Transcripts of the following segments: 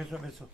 બેસો બેસો.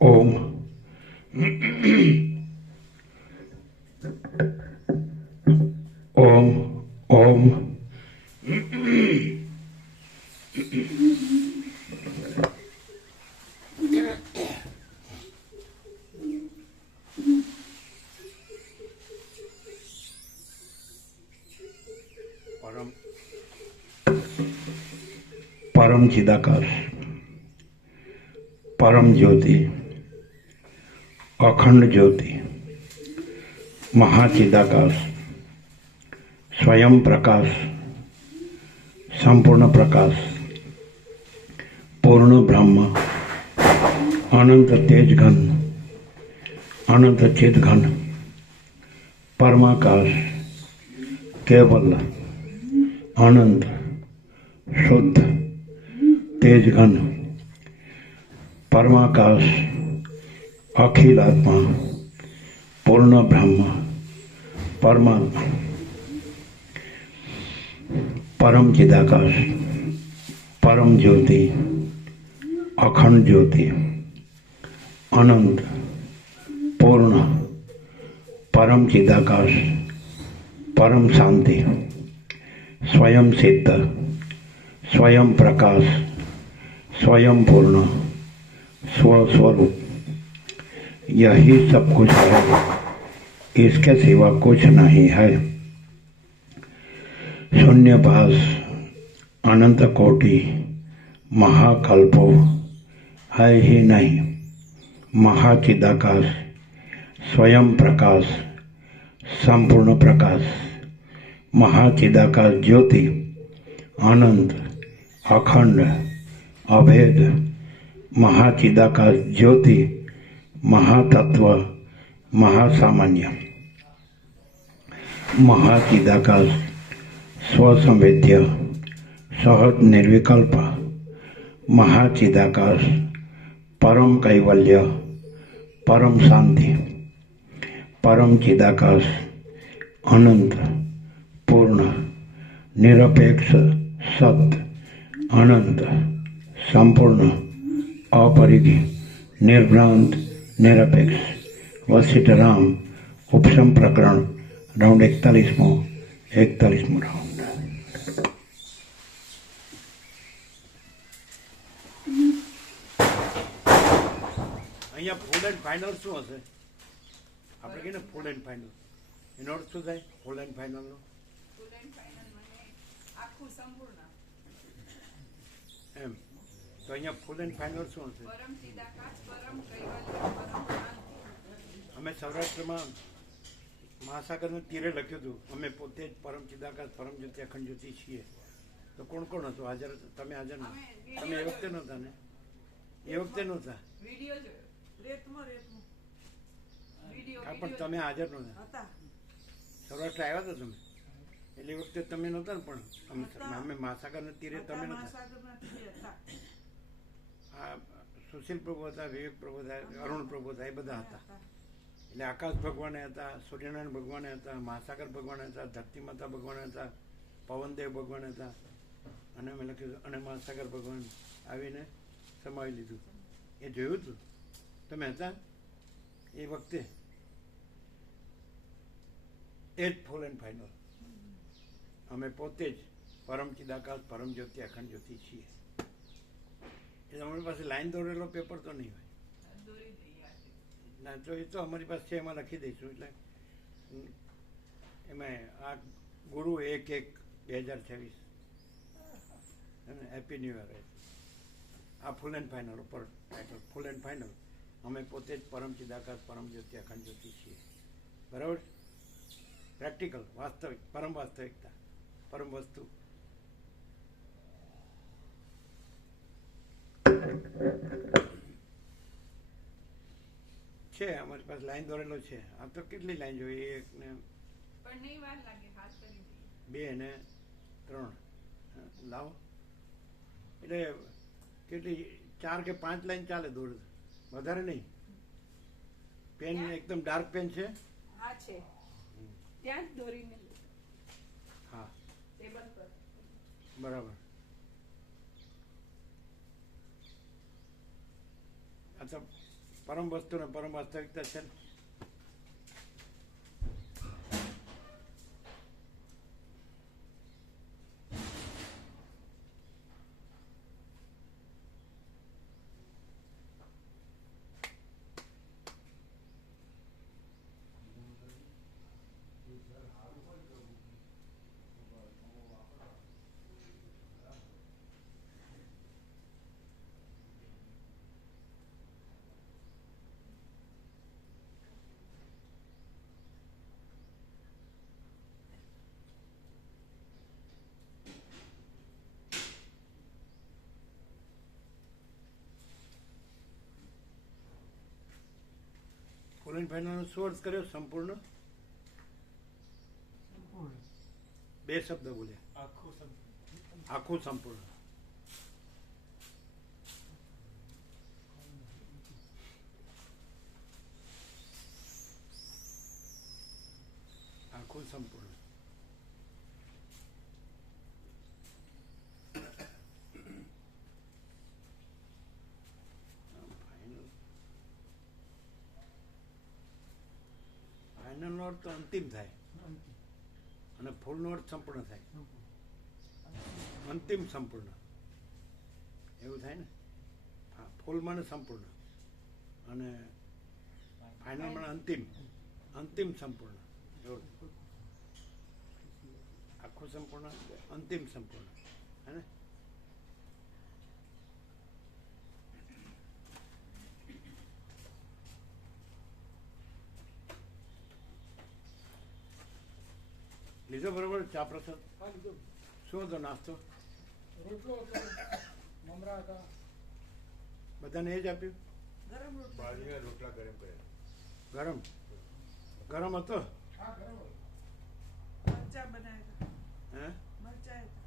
ओम ओम ओम परम चिदाकाश, परम ज्योति, अखंड ज्योति, महाचिदाकाश, स्वयं प्रकाश, संपूर्ण प्रकाश, पूर्ण ब्रह्म, अनंत तेज घन, अनंत चित घन, परमाकाश, केवल अनंत शुद्ध तेज घन, परमाकाश, अखिल आत्मा, पूर्ण ब्रह्म, परमात्मा, परम चिदाकाश, परम ज्योति, अखंड ज्योति, अनंत पूर्ण परम चिदाकाश, परम शांति, स्वयं सिद्ध, स्वयं प्रकाश, स्वयं पूर्ण, स्वस्वरूप, यही सब कुछ है, इसके सिवा कुछ नहीं है। शून्यभास, अनंत कोटि, महाकल्पो है ही नहीं, महाचिदाकाश, स्वयं प्रकाश, संपूर्ण प्रकाश, महाचिदाकाश ज्योति, अनंत, अखंड, अभेद, महाचिदाकाश ज्योति, महातत्व, महासामान्य, महाचिदाकाश, स्वसंवेद्य, सहज निर्विकल्प, महाचिदाकाश, परम कैवल्य, परम शांति, परम चिदाकाश, अनंत पूर्ण निरपेक्ष सत्य, अनंत संपूर्ण अपरिधि निर्भ्रांत निरपेक्ष वशिष्ठ राम उपशम प्रकरण राउंड 41मो राउंड। અહીંયા ફૂલ એન્ડ ફાઇનલ શું હશે? આપણે કહીએ ને ફૂલ એન્ડ ફાઇનલ, એનો અર્થ શું થાય? ફૂલ એન્ડ ફાઇનલનો એમ તો તો અહીંયા ફૂલ એન્ડ ફાઇનલ શું હશે? પરમ ચિદાકાશ, પરમ કૈવલ્ય, પરમ શાંતિ. અમે સૌરાષ્ટ્રમાં મહાસાગરના તીરે લખ્યું હતું, અમે પોતે જ પરમ ચિદાકાશ પરમ જ્યોતિ અખંડ જ્યોતિ છીએ. તો કોણ કોણ હતું હાજર? તમે હાજર નહોતા? તમે એ વખતે નહોતા ને? એ વખતે નહોતા? વિડીયો જોયો. રેતમાં વિડીયો હા, પણ તમે હાજર નહોતા. હતા. સૌરાષ્ટ્ર આવ્યા હતા તમે? એટલે એ વખતે તમે નહોતા ને? પણ અમે મહાસાગરના તીરે તમે નહોતા? મહાસાગરના તીરે હતા. આ સુશીલ પ્રભુ હતા, વિવેક પ્રભુ હતા, અરુણ પ્રભુ હતા, એ બધા હતા. એટલે આકાશ ભગવાને હતા, સૂર્યનારાયણ ભગવાને હતા, મહાસાગર ભગવાન હતા, ધરતી માતા ભગવાન હતા, પવનદેવ ભગવાન હતા, અને અમે લખ્યું અને મહાસાગર ભગવાન આવીને સમાવી લીધું. એ જોયું હતું? તમે હતા એ વખતે? એ જ ફૂલ એન્ડ ફાઇનલ. અમે પોતે જ પરમ ચિદાકાશ પરમ જ્યોતિ અખંડ જ્યોતિ છીએ. એ અમારી પાસે લાઈન દોરેલો પેપર તો નહીં હોય. દોરી દઈએ આજે. ના, તો એ તો અમારી પાસે છે, એમાં લખી દઈશું. એટલે એમાં આ ગુરુ 1/1/2026 હેપી ન્યૂ યર. આ ફૂલ એન્ડ ફાઇનલ ઉપર ટાઇટલ ફૂલ એન્ડ ફાઇનલ. અમે પોતે જ પરમ ચિદાકાશ પરમ જ્યોતિ અખંડ જ્યોતિ છીએ. બરાબર? પ્રેક્ટિકલ, વાસ્તવિક, પરમ વાસ્તવિકતા, પરમ વસ્તુ. છે અમારી પાસે લાઈન દોરેલો છે. આ તો કેટલી લાઈન જોઈએ? 1 ને પણ નહીં વાર લાગે, હાથ કરી દઈએ. 2 ને 3 લાવો. એટલે કેટલી 4 કે 5 લાઈન ચાલે દોડ, વધારે નહીં. પેન એકદમ ડાર્ક પેન છે? હા છે, ત્યાં જ દોરીને લો. હા, ટેબલ પર. બરાબર. આ તો પરમ વસ્તુ ને પરમ વાસ્તવિકતા છે ને. ફૂલ એન્ડ ફાઇનલ શું અર્થ કર્યો? સંપૂર્ણ. 2 શબ્દ બોલ્યા. આખું સંપૂર્ણ. આખું સંપૂર્ણ. ફાઇનલનો અર્થ અંતિમ થાય અને ફૂલનો અર્થ સંપૂર્ણ થાય. અંતિમ સંપૂર્ણ એવું થાય ને. હા, ફૂલ મને સંપૂર્ણ અને ફાઇનલ મને અંતિમ. અંતિમ સંપૂર્ણ એવું. આખું સંપૂર્ણ, અંતિમ સંપૂર્ણ, હે ને? લીધો બરોબર ચા પ્રસાદ? શું હતો નાસ્તો? રોટલો હતો, મમરા હતા. બધાને એ જ આપ્યું? ગરમ રોટલો. બાજરીના રોટલા ગરમ કર્યા. ગરમ ગરમ હતો? હા, ગરમ રોટલો. મરચા બનાવ્યા હતા. હે? મરચા હતા.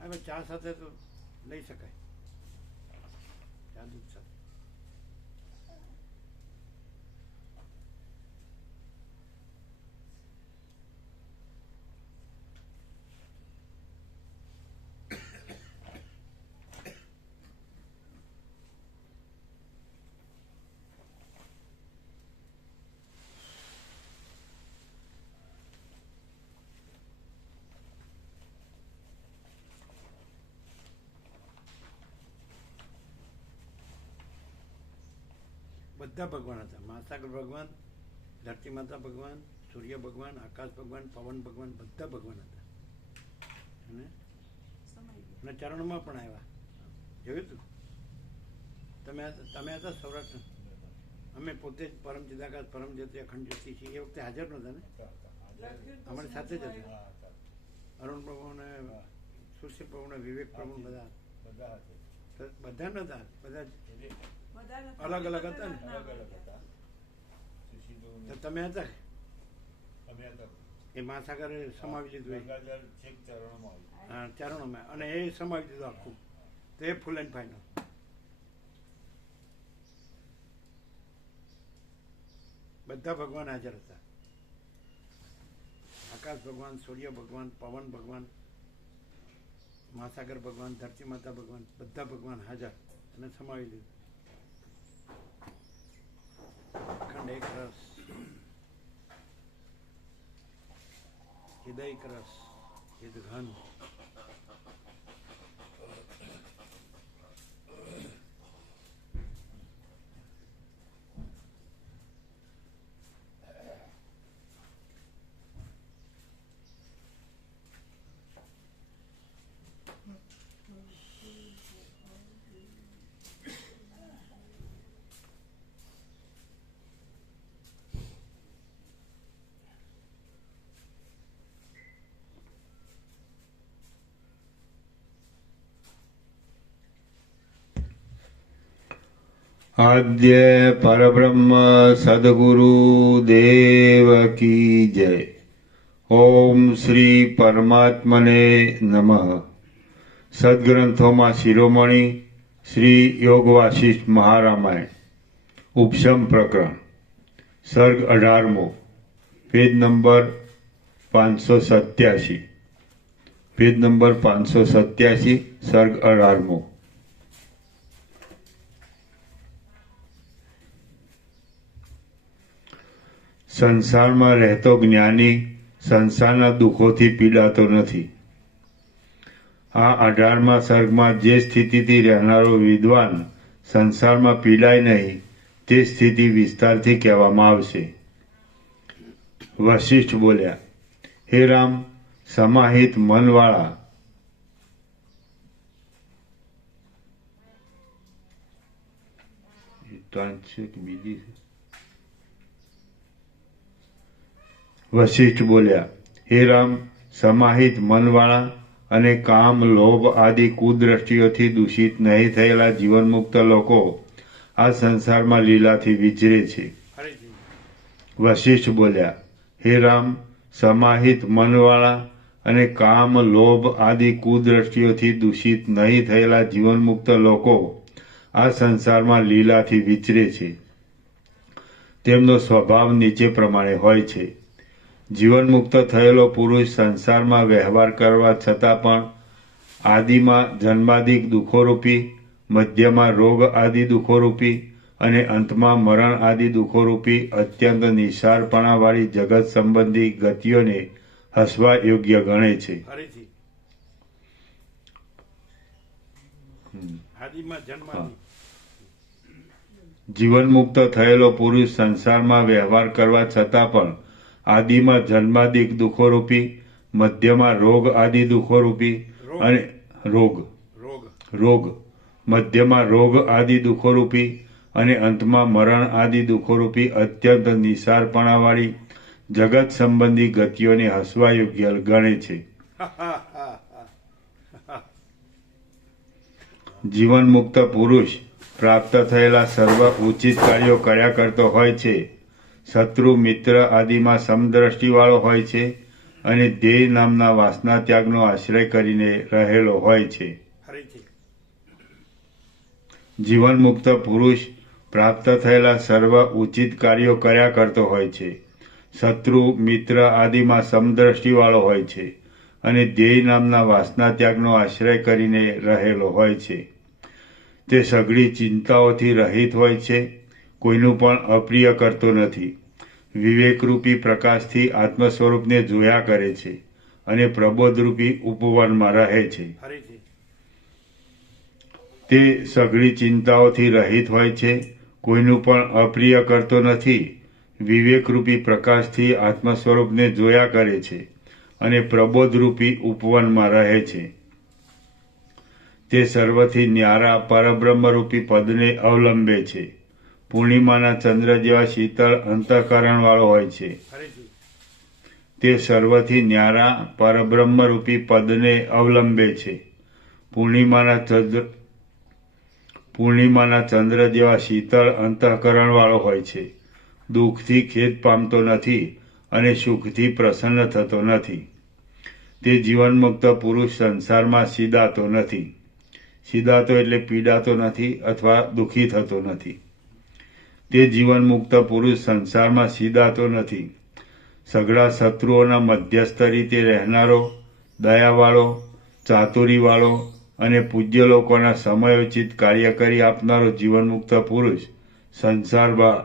હવે ચા સાથે તો લઈ શકાય. ચા દૂધ સાથે. બધા ભગવાન હતા. મહાસાગર ભગવાન, ધરતી માતા ભગવાન, સૂર્ય ભગવાન, આકાશ ભગવાન, પવન ભગવાન, બધા ભગવાન હતા. અને સમય ગયો. ચરણમાં પણ આવ્યા. જોયું તું તમે હતા સૌરાષ્ટ્ર, અમે પોતે જ પરમ ચિદાકાશ પરમ જ્યોતિ અખંડ જ્યોતિ છીએ. એ વખતે હાજર નહોતા ને, અમારી સાથે જ હતા. અરુણ પ્રભુ ને સુશીલ પ્રભુ ને વિવેક પ્રભુ બધા બધા નહોતા, બધા અલગ અલગ હતા ને. તો તમે હતા એ મહાસાગરે સમાવી લીધું, હા ચારણોમાં, અને એ સમાવી દીધું આખું. તો એ ફૂલ એન્ડ ફાઇનલ. બધા ભગવાન હાજર હતા. આકાશ ભગવાન, સૂર્ય ભગવાન, પવન ભગવાન, મહાસાગર ભગવાન, ધરતી માતા ભગવાન, બધા ભગવાન હાજર અને સમાવી દીધું. અખંડ એક રસ, હૃદય રસ, ચિદ ઘન. आद्य परब्रह्म सद्गुरु देव की जय। ओम श्री परमात्मने नमः। सद्ग्रंथों शिरोमणि श्री योग वासिष्ठ महारामायण उपशम प्रकरण सर्ग 18 पेज नंबर 587, पेज नंबर 587 सर्ग 18। સંસારમાં રહેતો જ્ઞાની સંસારના દુઃખોથી પીડાતો નથી. આ 18મા સર્ગમાં જે સ્થિતિથી રહેનારો વિદ્વાન સંસારમાં પીડાય નહીં તે સ્થિતિ વિસ્તારથી કહેવામાં આવશે. વશિષ્ઠ બોલ્યા, હે રામ, સમાહિત મનવાળા બીજી વશિષ્ઠ બોલ્યા, હે રામ, સમાહિત મનવાળા અને કામ, લોભ આદિ કુદ્રષ્ટિઓથી દૂષિત નહીં થયેલા જીવનમુક્ત લોકો આ સંસારમાં લીલાથી વિચરે છે. વશિષ્ઠ બોલ્યા, હે રામ, સમાહિત મનવાળા અને કામ, લોભ આદિ કુદ્રષ્ટિઓથી દૂષિત નહીં થયેલા જીવનમુક્ત લોકો આ સંસારમાં લીલાથી વિચરે છે. તેમનો સ્વભાવ નીચે પ્રમાણે હોય છે. જીવનમુક્ત થયેલો પુરુષ સંસારમાં વ્યવહાર કરવા છતાં પણ આદિમાં જન્માદિક દુઃખોરૂપી, મધ્યમાં રોગ આદિ દુઃખોરૂપી અને અંતમાં મરણ આદિ દુઃખોરૂપી અત્યંત નિસારપણાવાળી જગત સંબંધી ગતિઓને હસવા યોગ્ય ગણે છે. જીવનમુક્ત થયેલો પુરુષ સંસારમાં વ્યવહાર કરવા છતાં પણ આદિમાં જન્માદિક દુઃખોરૂપી, મધ્યમાં રોગ આદિ દુઃખોરૂપી અને રોગ મધ્યમાં રોગ આદિ દુઃખોરૂપી અને અંતમાં મરણ આદિ દુઃખોરૂપી અત્યંત નિસારપણાવાળી જગત સંબંધી ગતિઓને હસવા યોગ્ય ગણે છે. જીવનમુક્ત પુરુષ પ્રાપ્ત થયેલા સર્વ ઉચિત કાર્યો કર્યા કરતો હોય છે. શત્રુ, મિત્ર આદિમાં સમદ્રષ્ટિવાળો હોય છે અને ધ્યેય નામના વાસના ત્યાગનો આશ્રય કરીને રહેલો હોય છે. જીવનમુક્ત પુરુષ પ્રાપ્ત થયેલા સર્વ ઉચિત કાર્યો કર્યા કરતો હોય છે. શત્રુ, મિત્ર આદિમાં સમદ્રષ્ટિવાળો હોય છે અને ધ્યેય નામના વાસના ત્યાગનો આશ્રય કરીને રહેલો હોય છે. તે સઘળી ચિંતાઓથી રહિત હોય છે, કોઈનું પણ અપ્રિય કરતો નથી. વિવેકરૂપી પ્રકાશથી આત્મ સ્વરૂપને જોયા કરે છે અને પ્રબોધરૂપી ઉપવનમાં રહે છે. તે સઘળી ચિંતાઓથી રહિત હોય છે, કોઈનું પણ અપ્રિય કરતો નથી. વિવેકરૂપી પ્રકાશથી આત્મ સ્વરૂપને જોયા કરે છે અને પ્રબોધરૂપી ઉપવનમાં રહે છે. તે સર્વથી ન્યારા પરબ્રહ્મરૂપી પદને અવલંબે છે. પૂર્ણિમાના ચંદ્ર જેવા શીતળ અંતઃકરણવાળો હોય છે. ફરીથી તે સર્વથી ન્યારા પરબ્રહ્મરૂપી પદને અવલંબે છે. પૂર્ણિમાના ચંદ્ર જેવા શીતળ અંતઃકરણવાળો હોય છે. દુઃખથી ખેદ પામતો નથી અને સુખથી પ્રસન્ન થતો નથી. તે જીવનમુક્ત પુરુષ સંસારમાં સીદાતો નથી. સીદાતો એટલે પીડાતો નથી અથવા દુઃખી થતો નથી. તે જીવનમુક્ત પુરુષ સંસારમાં સીદાતો નથી. સઘળા શત્રુઓના મધ્યસ્થ રીતે રહેનારો, દયાવાળો, ચાતુરીવાળો અને પૂજ્ય લોકોના સમયોચિત કાર્ય કરી આપનારો જીવનમુક્ત પુરુષ સંસારમાં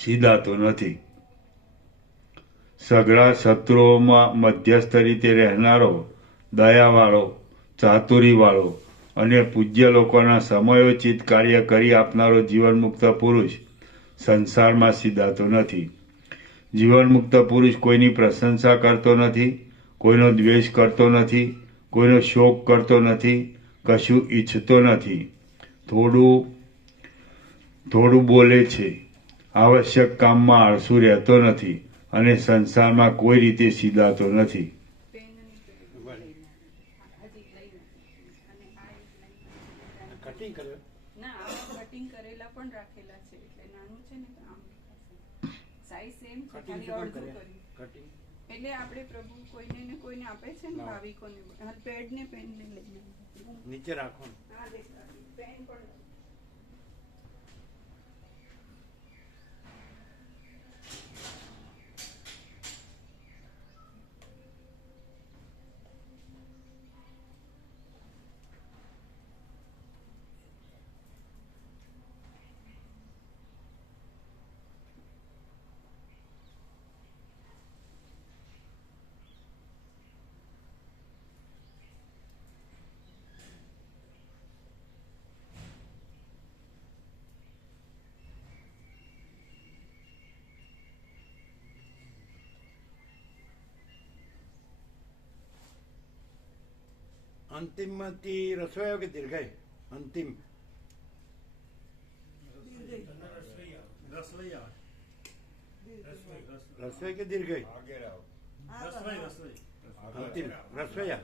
સીદાતો નથી. સઘળા શત્રુઓમાં મધ્યસ્થ રીતે રહેનારો, દયાવાળો, ચાતુરીવાળો અને પૂજ્ય લોકોના સમયોચિત કાર્ય કરી આપનારો જીવનમુક્ત પુરુષ સંસારમાં સીદાતો નથી. જીવનમુક્ત પુરુષ કોઈની પ્રશંસા કરતો નથી, કોઈનો દ્વેષ કરતો નથી, કોઈનો શોક કરતો નથી, કશું ઈચ્છતો નથી. થોડું બોલે છે, આવશ્યક કામમાં આળસુ રહેતો નથી અને સંસારમાં કોઈ રીતે સીધાતો નથી. કટિંગ કર્યું ના આમાં કટિંગ કરેલા પણ રાખેલા છે એટલે નાનું છે ને તો આમ સાઈઝ સેમ છે કટિંગ ખાલી શું કામ અડધું કર્યા? કર્યું કટિંગ એટલે આપણે પ્રભુ કોઈને ને કોઈને આપે છે ને ભાવિકોને પેડ ને પેન ને લઈને નીચે રાખો ને. હા દેખ પેન પણ અંતિમમાંથી રસોઈ કે દીર્ઘાય? અંતિમ રસોઈ કે દીર્ઘાય? અંતિમ રસોઈયા.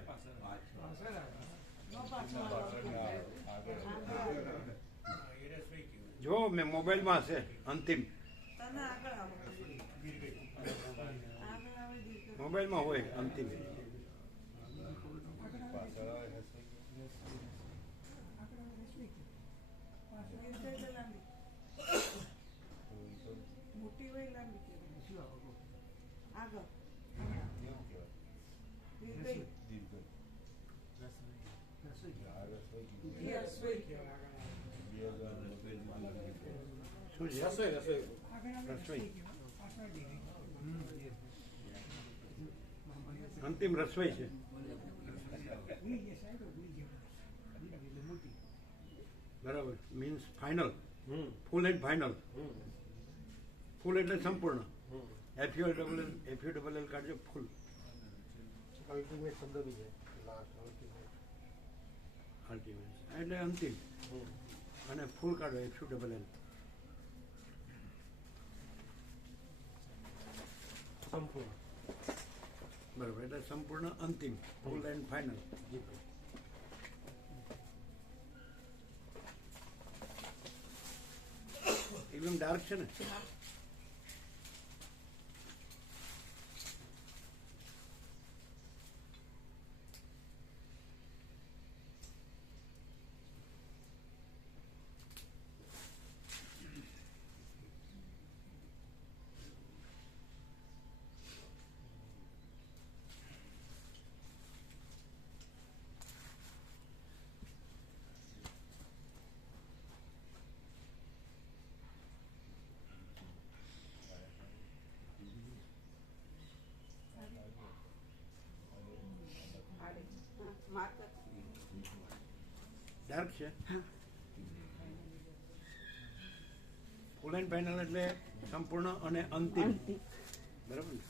જો મેં મોબાઈલમાં હશે અંતિમ, તને આગળ આવો. આગળ આવે દીકરો. મોબાઈલમાં હોય અંતિમ. દીર્ઘ એટલે લાંબી. મોટી હોય લાંબી કહેવાય. આગળ. દીર્ઘ. રસોઈ કહેવાય. શું છે? રસોઈ. અંતિમ રસોઈ છે. બરાબર. Means final, full and final. Full એટલે સંપૂર્ણ. FULL કાઢજો. ફૂલ અલ્ટિમેટ એટલે અંતિમ, અને ફૂલ કાઢો FULL. બરાબર. એટલે સંપૂર્ણ, અંતિમ, ફૂલ એન્ડ ફાઇનલ. એકદમ ડાર્ક છે ને? માર્કર ડાર્ક છે. ફૂલ એન્ડ ફાઇનલ એટલે સંપૂર્ણ અને અંતિમ. બરાબર ને?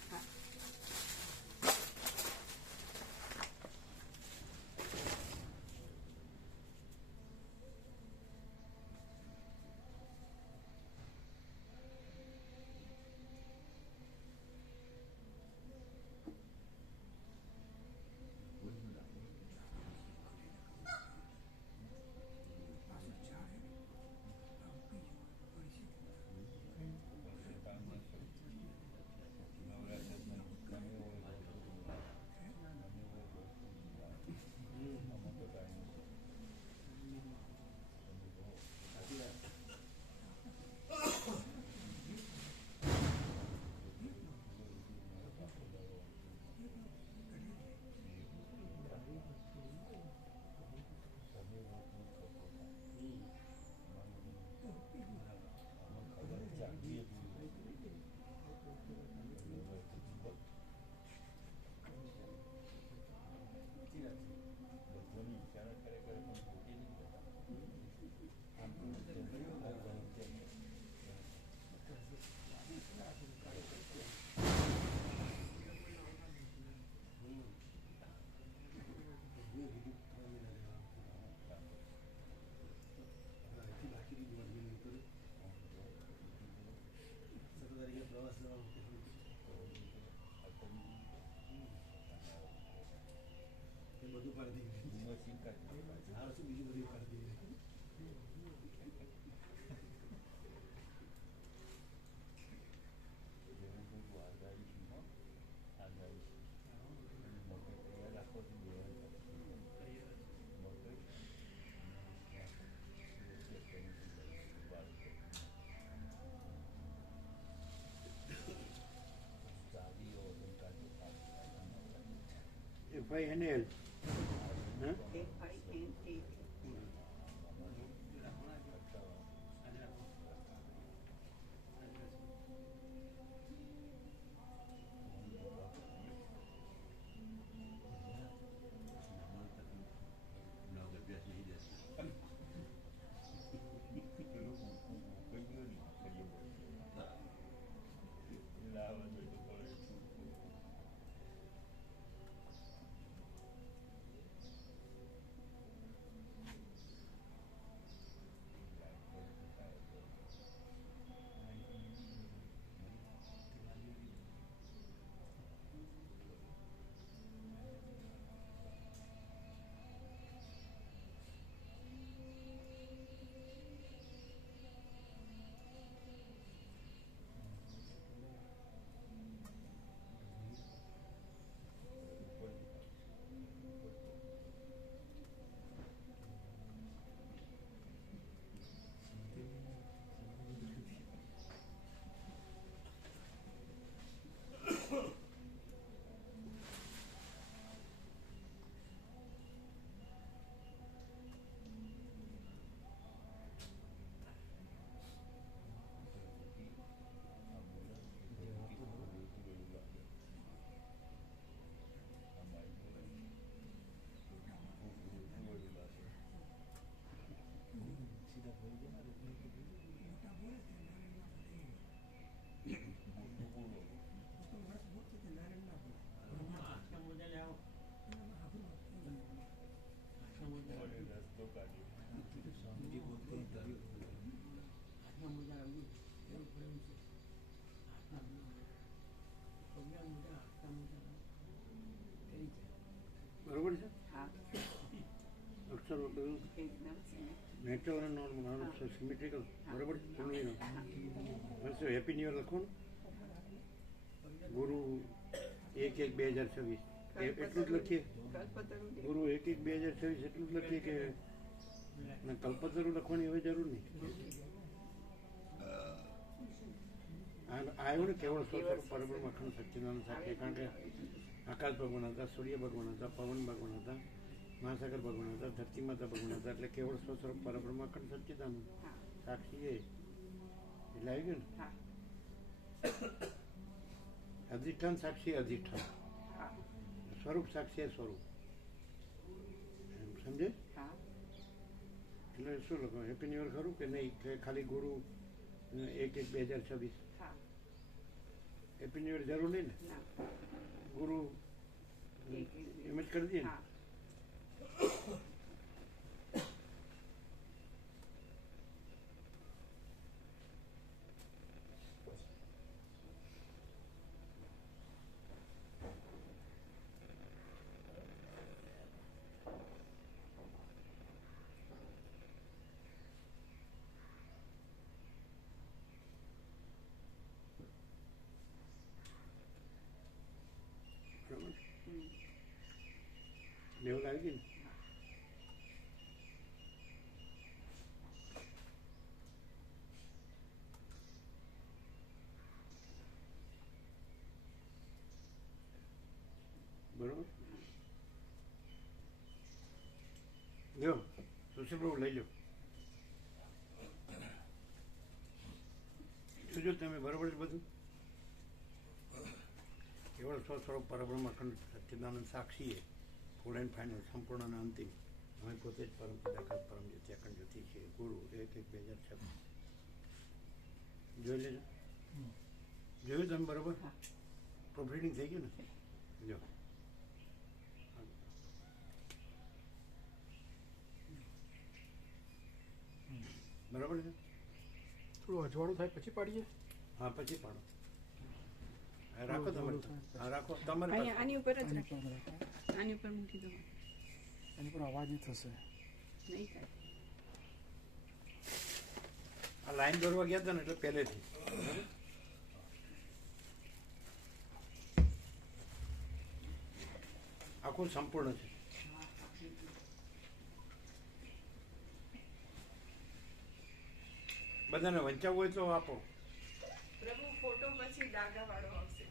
બધું પાડી બીજું બધું પાડી FINL. Huh? FINA. બરોબર છે હા અક્ષરો બધું એકદમ નેચરલ અને નોર્મલ સિમેટ્રિકલ બરોબર છે પૂર્ણિનો બસ હેપી ન્યુ યર લખો ને ગુરુ 1/1/2026 એટલું જ લખીએ કલ્પતરુ ગુરુ 1/1/2026 એટલું જ લખીએ કે કલ્પતરુ લખવાની હવે જરૂર નહીં આવ્યું ને કેવળ સ્વસ્વરૂપ પરબ્રહ્મ અખંડ સચ્ચિદાનંદ સાથે કારણ કે આકાશ ભગવાન હતા સૂર્ય ભગવાન હતા પવન ભગવાન હતા મહાસાગર ભગવાન હતા ધરતી માતા ભગવાન હતા એટલે કેવળ સ્વસ્વરૂપ પરબ્રહ્મ અખંડ સચ્ચિદાનંદ સાક્ષી એ એટલે આવી ગયું હા ને અધિષ્ઠાન સાક્ષી અધિષ્ઠાન હા સ્વરૂપ સાક્ષી એ સ્વરૂપ એમ સમજે હા એટલે શું લખો હેપી ન્યુ યર ખરું કે નહીં કે ખાલી ગુરુ 1/1/2026 હા હેપી ન્યુ યર જરૂર નહીં ને ના ગુરુ એમ જ કરી દઈએ ને હા બરાબર લેવલ આવી ગઈ ને બરોબર લ્યો સુશીલ પ્રભુ લઈ લો જોજો તમે બરોબર છે બધું કેવળ સ્વસ્વરૂપ પરબ્રહ્મ અખંડ સચ્ચિદાનંદ સાક્ષીએ ફૂલ એન્ડ ફાઇનલ સંપૂર્ણ અને અંતિમ અમે પોતે જ પરમ પિતાકાશ પરમ જ્યોતિ અખંડ જ્યોતિ છીએ ગુરુ 1/1/2026 જોઈ લેજો જોયું તમે બરોબર પ્રોફિટિંગ થઈ ગયું ને જો બરાબર છે થોડું અજવાળું થાય પછી પાડીએ હા પછી પાડો હા, રાખો તમારે હા રાખો તમારે અહીંયા આની ઉપર જ આની રાખો. પર રાખો. આની ઉપર મૂકી દો. એની પર અવાજ થશે. નહીં થાય. આ લાઈન દોરવા ગયા હતા ને એટલે પહેલેથી બરાબર? આખું સંપૂર્ણ છે. બધાને વંચાવવું હોય તો આપો. પ્રભુ ફોટો પછી ડાઘાવાળો આવશે.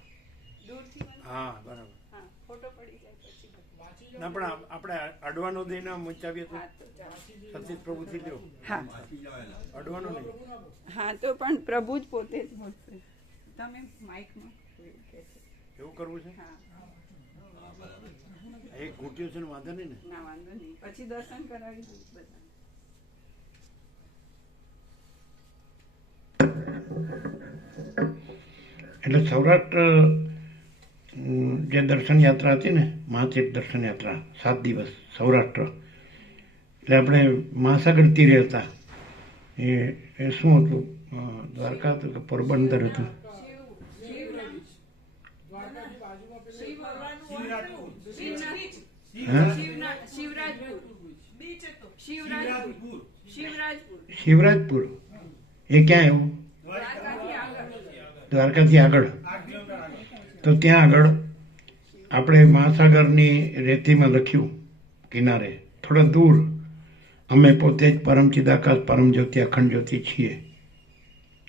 દૂરથી મને- હા બરાબર. હા, ફોટો પડી જાય પછી બધું. ના પણ આપણે અડવાનો દઈને વંચાવીએ તો હા, તો ચાલો. સતીશ પ્રભુથી લ્યો. હા અડવાનો નહીં. હા, તો પણ પ્રભુ જ પોતે જ બોલશે. તમે માઇકમાં એવું કહે છે. એવું કરવું છે? હા, એક ઘૂંટ્યો છે ને વાંધો નહીં ને. ના વાંધો નહીં. પછી દર્શન કરાવી દઉં બધા. એટલે સૌરાષ્ટ્ર જે દર્શન યાત્રા હતી ને મહાતીર્થ દર્શન યાત્રા 7 દિવસ સૌરાષ્ટ્ર, એટલે આપણે મહાસાગર તીરે હતા. એ શું હતું? દ્વારકા હતું કે પોરબંદર હતું? હા? શિવરાજપુર. એ ક્યાં આવ્યું? દ્વારકાથી આગળ. તો ત્યાં આગળ આપણે મહાસાગરની રેતીમાં લખ્યું કિનારે થોડા દૂર, અમે પોતે જ પરમ ચિદાકાશ પરમ જ્યોતિ અખંડ જ્યોતિ છીએ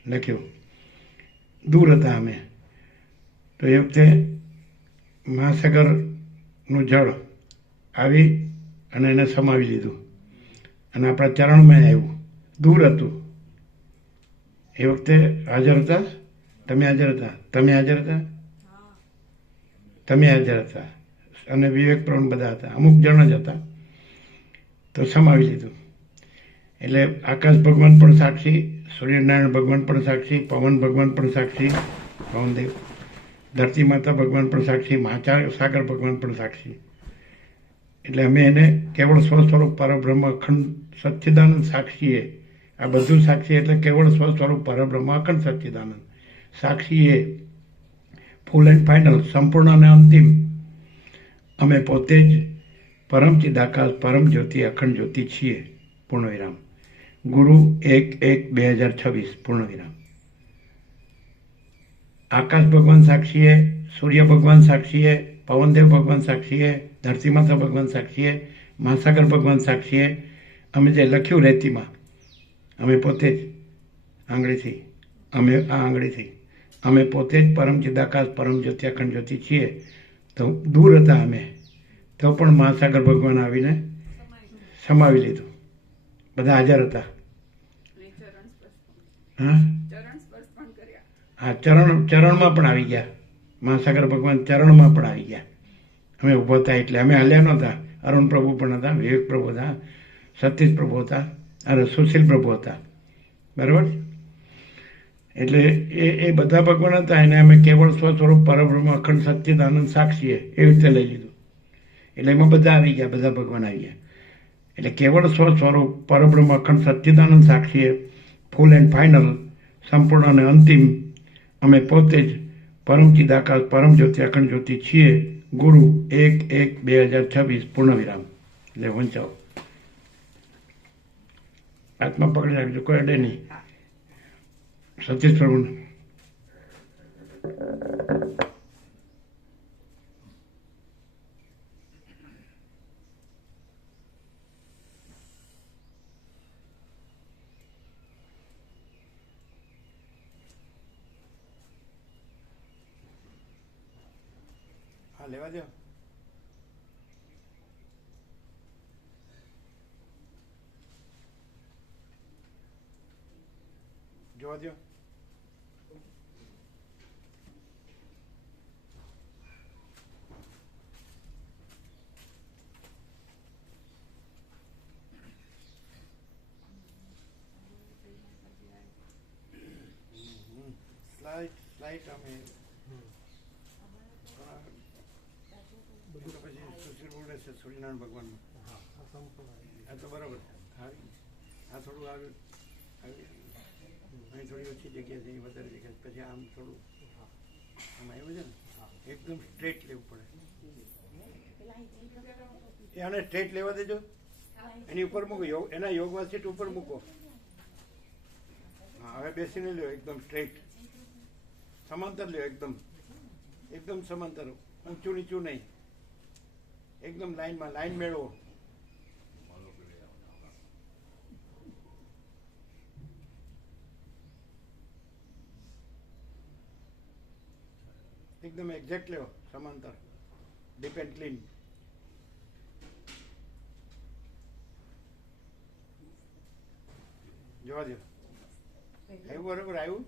લખ્યું. દૂર હતા અમે. તો એ વખતે મહાસાગરનું જળ આવી અને એને સમાવી લીધું અને આપણા ચરણમાં આવ્યું. દૂર હતું. એ વખતે હાજર હતા? તમે હાજર હતા? તમે હાજર હતા? તમે હાજર હતા અને વિવેક પ્રવણ બધા હતા, અમુક જણ જ હતા. તો સમાવી લીધું. એટલે આકાશ ભગવાન પણ સાક્ષી, સૂર્યનારાયણ ભગવાન પણ સાક્ષી, પવન ભગવાન પણ સાક્ષી, પવનદેવ, ધરતી માતા ભગવાન પણ સાક્ષી, મહાસાગર ભગવાન પણ સાક્ષી. એટલે અમે એને કેવળ સ્વ સ્વરૂપ પરબ્રહ્મ અખંડ સચ્ચિદાનંદ સાક્ષીએ. આ બધું સાક્ષી એટલે કેવળ સ્વ સ્વરૂપ પરબ્રહ્મ અખંડ સચ્ચિદાનંદ સાક્ષીએ. ફૂલ એન્ડ ફાઇનલ, સંપૂર્ણ અને અંતિમ અમે પોતે જ પરમ ચિદાકાશ પરમ જ્યોતિ અખંડ જ્યોતિ છીએ. પૂર્ણવિરામ. ગુરુ 1/1/2026 પૂર્ણવિરામ. આકાશ ભગવાન સાક્ષીએ, સૂર્ય ભગવાન સાક્ષીએ, પવનદેવ ભગવાન સાક્ષીએ, ધરતી માતા ભગવાન સાક્ષીએ, મહાસાગર ભગવાન સાક્ષીએ. અમે જે લખ્યું રેતીમાં, અમે પોતે જ આંગળીથી, અમે આ આંગળીથી અમે પોતે જ પરમ ચિદાકાશ પરમ જ્યોતિ અખંડ જ્યોતિ છીએ. તો દૂર હતા અમે, તો પણ મહાસાગર ભગવાન આવીને સમાવી લીધું. બધા હાજર હતા. અને ચરણ સ્પર્શ પણ. હા ચરણ સ્પર્શ પણ કર્યા. હા, ચરણમાં પણ આવી ગયા. મહાસાગર ભગવાન ચરણમાં પણ આવી ગયા. અમે ઊભો હતા એટલે અમે હલ્યા નહોતા. અરુણ પ્રભુ પણ હતા, વિવેક પ્રભુ હતા, સતીશ પ્રભુ હતા, અરે સુશીલ પ્રભુ હતા. બરાબર. એટલે એ બધા ભગવાન હતા. એને અમે કેવળ સ્વ સ્વરૂપ પરબ્રહ્મ અખંડ સચ્ચિદાનંદ સાક્ષીએ એવી રીતે લઈ લીધું. એટલે એમાં બધા આવી ગયા, બધા ભગવાન આવી ગયા. એટલે કેવળ સ્વ સ્વરૂપ પરબ્રહ્મ અખંડ સચ્ચિદાનંદ સાક્ષીએ, ફૂલ એન્ડ ફાઇનલ, સંપૂર્ણ અને અંતિમ અમે પોતે જ પરમ ચિદાકાશ પરમ જ્યોતિ અખંડ જ્યોતિ છીએ. ગુરુ 1/1/2026 પૂર્ણવિરામ. એટલે વંચાવો. હાથમાં પકડી રાખજો, કોઈ અડે નહીં. સતીશ પ્રભુ. હા લેવા દો. જોવા દો. સ્લાઇટ અમે પછી સુશીલ બોલે છે સૂર્યનારાયણ ભગવાનનું. આ તો બરાબર છે. આ થોડું આગળ અહીં થોડી ઓછી જગ્યા છે, એ વધારે જગ્યા છે. પછી આમ થોડું આમાં એવું છે ને એકદમ સ્ટ્રેટ લેવું પડે. એ આને સ્ટ્રેટ લેવા દેજો, એની ઉપર મૂકો, એના યોગમાં સીટ ઉપર મૂકો. હા, હવે બેસીને લ્યો એકદમ સ્ટ્રેટ, સમાંતર લ્યો, એકદમ એકદમ સમાંતર, ઊંચું નીચું નહીં, એકદમ લાઈનમાં, લાઈન મેળવો. એકદમ એક્ઝેક્ટ લ્યો, સમાંતર, ડીપ એન્ડ ક્લીન. જોવા દો, આવ્યું બરોબર? આવ્યું?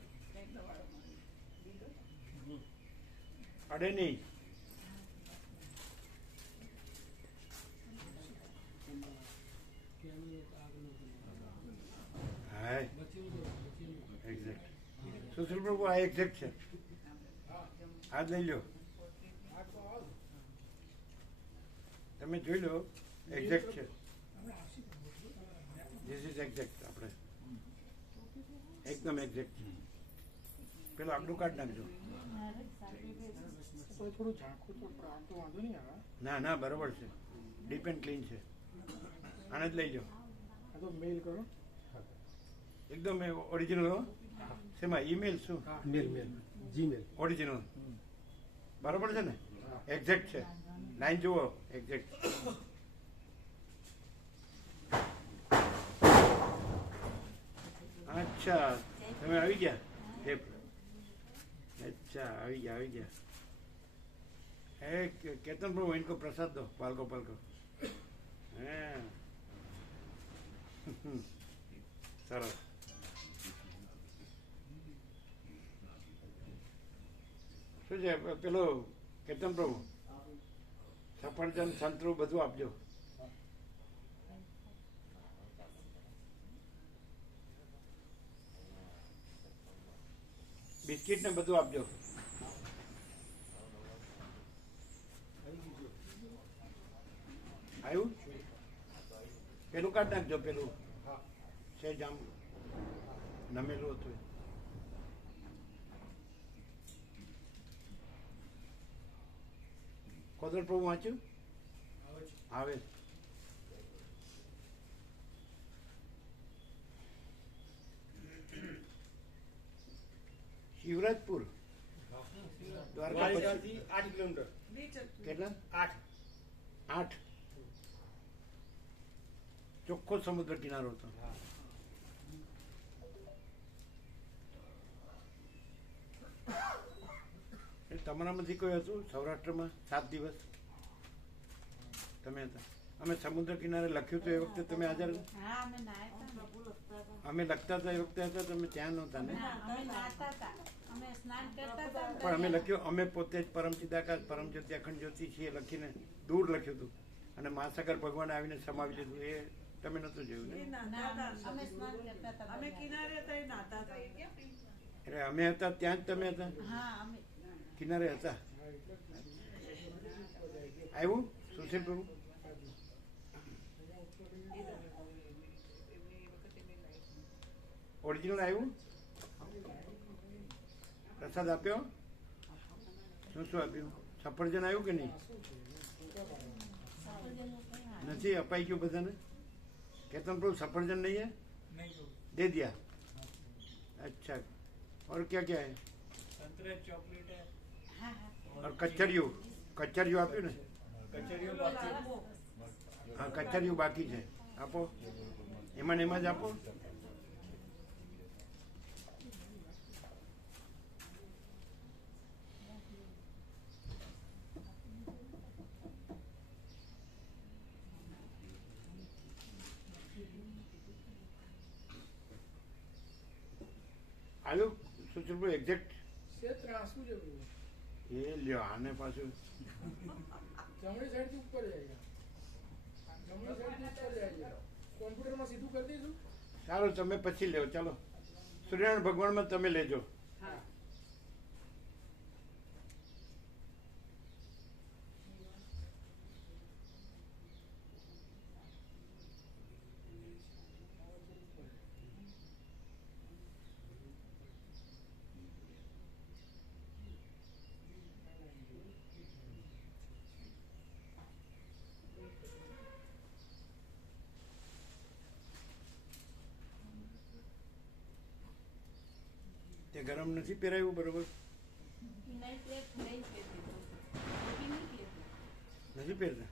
અડે નહીં. હા, એક્ઝેક્ટ. સુશીલ પ્રભુ, આ એક્ઝેક્ટ છે. હાથ લઈ લો, તમે જોઈ લો, એક્ઝેક્ટ છે. This is exact. આપણે એકદમ એક્ઝેક્ટ છે. પેલું આગળું કાઢ નાખજો. ના ના, બરોબર છે, ડીપ એન્ડ ક્લીન છે. આને જ લઈ લો, મેલ કરો, એકદમ ઓરિજિનલ. હો, શેમાં? ઈમેલ? શું? મેલ જીમેલ. ઓરિજિનલ બરોબર છે ને? એક્ઝેક્ટ છે. લાઈન જુઓ, એક્ઝેક્ટ. અચ્છા, તમે આવી ગયા? अच्छा, આવી ગયા, આવી ગયા. केतन प्रभु, इनको प्रसाद दो, पालको पालको. સરસ. શું છે પેલો કેતન પ્રભુ? સફરજન, સંતરું બધું આપજો. બિસ્કિટ ને બધું આપજો. આવ્યું? પેલું કાઢ નાખજો, પેલું છે જામ નમેલું હતું. કોદર પ્રભુ વાંચ્યું? આવે. શિવરાજપુર દ્વારકા પછી 8 કિલોમીટર. કેટલા? 8. 8. ચોખ્ખો સમુદ્ર કિનારો હતો. તમારામાંથી કોઈ હતું સૌરાષ્ટ્રમાં 7 દિવસ? તમે હતા? અમે સમુદ્ર કિનારે લખ્યું હતું એ વખતે તમે હાજર? અમે લખતા હતા એ વખતે હતા? તમે ત્યાં નહોતા ને? પણ અમે લખ્યું, અમે પોતે જ પરમ ચિદાકાશ, પરમ જ્યોતિ, અખંડ જ્યોતિ છીએ લખીને દૂર લખ્યું હતું, અને મહાસાગર ભગવાન આવીને સમાવી લીધું. એ તમે નહોતું જોયું ને? અમે કિનારે હતા, એ નાતા હતા. એટલે અમે હતા ત્યાં જ તમે હતા? કિનારે હતા. આવ્યું સુશીલ પ્રભુ? ઓરિજિનલ આવ્યું? પ્રસાદ આપ્યો? શું શું આપ્યું? સફરજન આવ્યું કે નહીં? નથી અપાઈ ગયું બધાને? केतन प्रभु सफरजन नहीं है? नहीं दे दिया. अच्छा, और क्या क्या है? संतरे, चॉकलेट है. और कचरियों, कचरियों આપ્યું ને? कचरियों बाकी. હા, કચરિયું બાકી છે. આપો, એમાં ને એમાં જ આપો. આવ્યું સુશીલ ભાઈ? એક્ઝેક્ટ ક્ષેત્ર આંસू जब એ લ્યો, આને પાછું जमनी साइड से ऊपर जाएगा. जमनी साइड से ऊपर जाएगा. कॉम्प्यूटर में सीधું કરી દઈશું. સારું, તમે પછી લ્યો. ચાલો, સૂર્યનારાયણ ભગવાનમાં તમે લેજો. ગરમ નથી પહેરાયું બરોબર? નથી પહેરતા?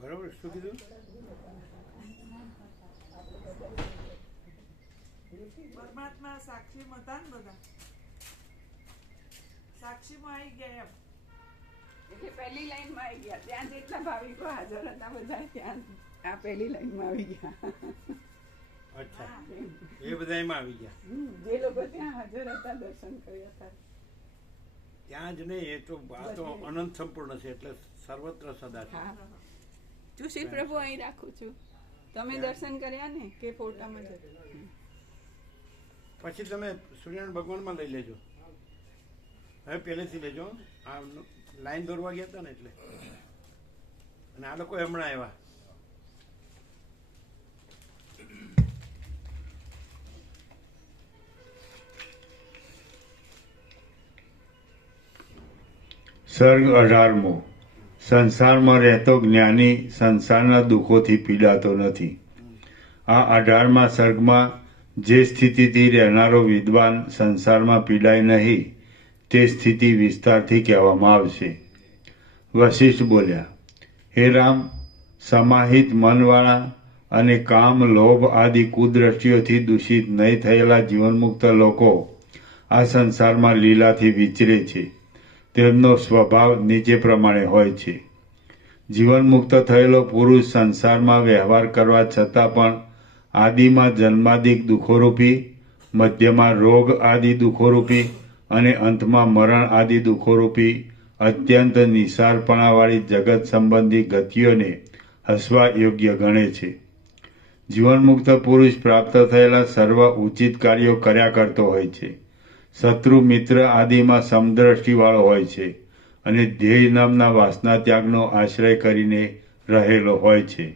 બરોબર, શું કીધું? પરમાત્મા સાક્ષીમાં હતા ને બધા, સાક્ષીમાં આવી ગયા એમ. એટલે પહેલી લાઈનમાં આવી ગયા. ત્યાં જેટલા ભાવિકો હાજર હતા બધા ત્યાં આ પહેલી લાઈનમાં આવી ગયા. અચ્છા, એ બધા એમાં આવી ગયા. જે લોકો ત્યાં હાજર હતા દર્શન કર્યા હતા. ત્યાં જ નહીં, એ તો આ તો અનંત સંપૂર્ણ છે એટલે સર્વત્ર સદા છે. હા, સુશીલ પ્રભુ અહીં રાખું છું. તમે દર્શન કર્યા ને કે ફોટામાં જ? પછી તમે સૂર્યનારાયણ ભગવાનમાં લઈ લેજો. હવે પહેલેથી લેજો. આ લાઈન દોરવા ગયા હતા ને એટલે. અને આ લોકો હમણાં આવ્યા. સર્ગ 18મો. સંસારમાં રહેતો જ્ઞાની સંસારના દુઃખોથી પીડાતો નથી. આ 18મા સર્ગમાં જે સ્થિતિથી રહેનારો વિદ્વાન સંસારમાં પીડાય નહીં તે સ્થિતિ વિસ્તારથી કહેવામાં આવશે. વશિષ્ઠ બોલ્યા, હે રામ, સમાહિત મનવાળા અને કામ, લોભ આદિ કુદ્રષ્ટિઓથી દૂષિત નહીં થયેલા જીવનમુક્ત લોકો આ સંસારમાં લીલાથી વિચરે છે. તેમનો સ્વભાવ નીચે પ્રમાણે હોય છે. જીવનમુક્ત થયેલો પુરુષ સંસારમાં વ્યવહાર કરવા છતાં પણ આદિમાં જન્માદિક દુઃખોરૂપી, મધ્યમાં રોગ આદિ દુઃખોરૂપી અને અંતમાં મરણ આદિ દુઃખોરૂપી અત્યંત નિસારપણાવાળી જગત સંબંધી ગતિઓને હસવા યોગ્ય ગણે છે. જીવનમુક્ત પુરુષ પ્રાપ્ત થયેલા સર્વ ઉચિત કાર્યો કર્યા કરતો હોય છે. શત્રુ મિત્ર આદિમાં સમદ્રષ્ટિવાળો હોય છે અને ધ્યેય નામના વાસના ત્યાગનો આશ્રય કરીને રહેલો હોય છે.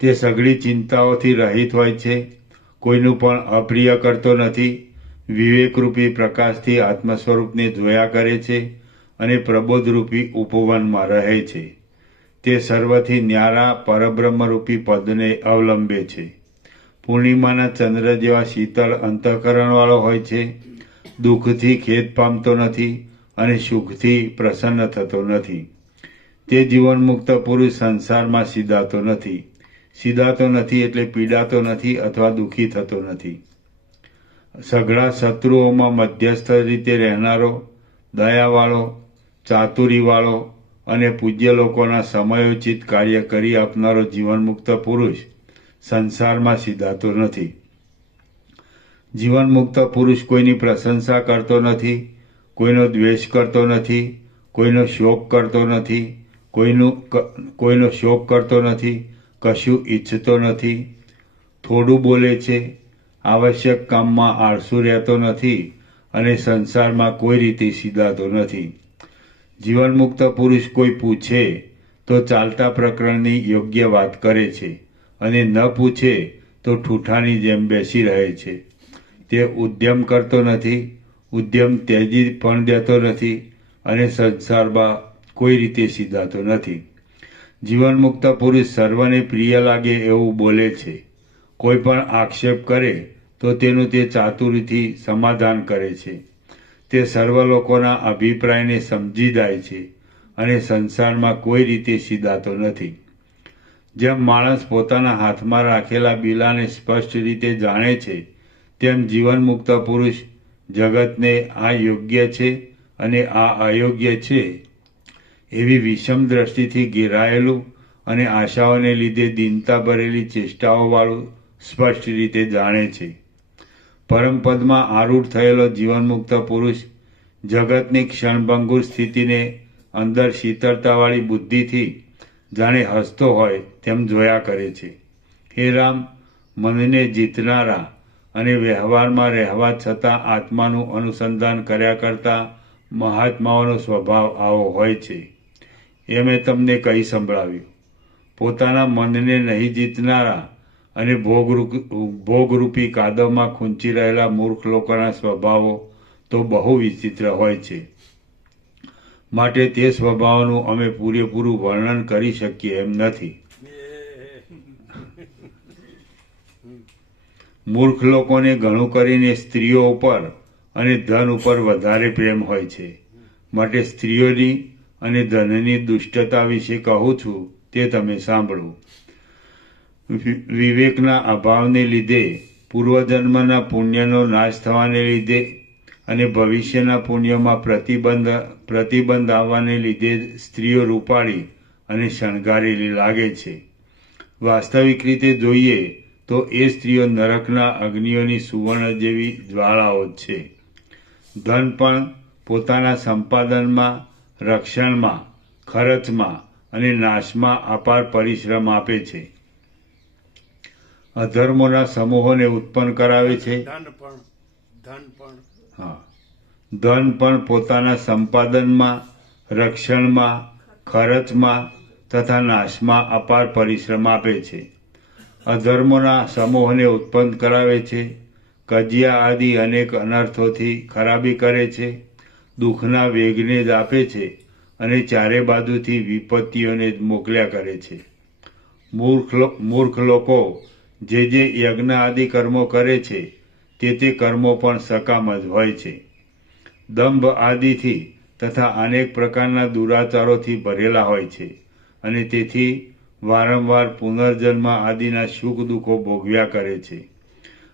તે સઘળી ચિંતાઓથી રહિત હોય છે. કોઈનું પણ અપ્રિય કરતો નથી. વિવેકરૂપી પ્રકાશથી આત્મ સ્વરૂપને જોયા કરે છે અને પ્રબોધરૂપી ઉપવનમાં રહે છે. તે સર્વથી ન્યારા પરબ્રહ્મરૂપી પદને અવલંબે છે. પૂર્ણિમાના ચંદ્ર જેવા શીતળ અંતઃકરણવાળો હોય છે. દુઃખથી ખેદ પામતો નથી અને સુખથી પ્રસન્ન થતો નથી. તે જીવનમુક્ત પુરુષ સંસારમાં સીધાતો નથી. સીધાતો નથી એટલે પીડાતો નથી અથવા દુઃખી થતો નથી. સઘળા શત્રુઓમાં મધ્યસ્થ રીતે રહેનારો, દયાવાળો, ચાતુરીવાળો અને પૂજ્ય લોકોના સમયોચિત કાર્ય કરી આપનારો જીવનમુક્ત પુરુષ સંસારમાં સીધાતો નથી. જીવનમુક્ત પુરુષ કોઈની પ્રશંસા કરતો નથી, કોઈનો દ્વેષ કરતો નથી, કોઈનો શોક કરતો નથી, કોઈનો શોક કરતો નથી, કશું ઈચ્છતો નથી, થોડું બોલે છે, આવશ્યક કામમાં આળસુ રહેતો નથી અને સંસારમાં કોઈ રીતે સીધાતો નથી. જીવનમુક્ત પુરુષ કોઈ પૂછે તો ચાલતા પ્રકરણની યોગ્ય વાત કરે છે અને ન પૂછે તો ઠૂઠાની જેમ બેસી રહે છે. તે ઉદ્યમ કરતો નથી, ઉદ્યમ ત્યજી પણ દેતો નથી અને સંસારમાં કોઈ રીતે સીધાતો નથી. જીવનમુક્ત પુરુષ સર્વને પ્રિય લાગે એવું બોલે છે. કોઈ પણ આક્ષેપ કરે તો તેનું તે ચાતુરીથી સમાધાન કરે છે. તે સર્વ લોકોના અભિપ્રાયને સમજી જાય છે અને સંસારમાં કોઈ રીતે સીધાતો નથી. જેમ માણસ પોતાના હાથમાં રાખેલા બીલાને સ્પષ્ટ રીતે જાણે છે, તેમ જીવનમુક્ત પુરુષ જગતને આ યોગ્ય છે અને આ અયોગ્ય છે એવી વિષમ દ્રષ્ટિથી ઘેરાયેલું અને આશાઓને લીધે દીનતા ભરેલી ચેષ્ટાઓવાળું સ્પષ્ટ રીતે જાણે છે. પરમપદમાં આરૂઢ થયેલો જીવનમુક્ત પુરુષ જગતની ક્ષણભંગુર સ્થિતિને અંદર શીતળતાવાળી બુદ્ધિથી જાણે હસતો હોય તેમ જોયા કરે છે. હે રામ, મનને જીતનારા અને વ્યવહારમાં રહેવા છતાં આત્માનું અનુસંધાન કર્યા કરતા મહાત્માઓનો સ્વભાવ આવો હોય છે. એ મેં તમને કહી સંભળાવ્યું. પોતાના મનને નહીં જીતનારા અને ભોગરૂપી કાદવમાં ખૂંચી રહેલા મૂર્ખ લોકોના સ્વભાવો તો બહુ વિચિત્ર હોય છે. માટે તે સ્વભાવોનું અમે પૂરેપૂરું વર્ણન કરી શકીએ એમ નથી. મૂર્ખ લોકોને ઘણું કરીને સ્ત્રીઓ ઉપર અને ધન ઉપર વધારે પ્રેમ હોય છે. માટે સ્ત્રીઓની અને ધનની દુષ્ટતા વિશે કહું છું તે તમે સાંભળો. વિવેકના અભાવને લીધે, પૂર્વજન્મના પુણ્યનો નાશ થવાને લીધે અને ભવિષ્યના પુણ્યમાં પ્રતિબંધ આવવાને લીધે સ્ત્રીઓ રૂપાળી અને શણગારેલી લાગે છે. વાસ્તવિક રીતે જોઈએ તો એ સ્ત્રીઓ નરકના અગ્નિઓની સુવર્ણ જેવી જ્વાળાઓ છે. ધન પણ પોતાના સંપાદનમાં, રક્ષણમાં, ખર્ચમાં અને નાશમાં અપાર પરિશ્રમ આપે છે. અધર્મોના સમૂહોને ઉત્પન્ન કરાવે છે. ધન પણ પોતાના સંપાદનમાં, રક્ષણમાં, ખર્ચમાં તથા નાશમાં અપાર પરિશ્રમ આપે છે. અધર્મોના સમૂહને ઉત્પન્ન કરાવે છે. કજિયા આદિ અનેક અનર્થોથી ખરાબી કરે છે. દુઃખના વેગને જ આપે છે અને ચારે બાજુથી વિપત્તિઓને જ મોકલ્યા કરે છે. મૂર્ખ લોકો જે યજ્ઞ આદિ કર્મો કરે છે તે કર્મો પણ સકામ જ હોય છે. દંભ આદિથી તથા અનેક પ્રકારના દુરાચારોથી ભરેલા હોય છે અને તેથી વારંવાર પુનર્જન્મ આદિના સુખ દુઃખો ભોગવ્યા કરે છે.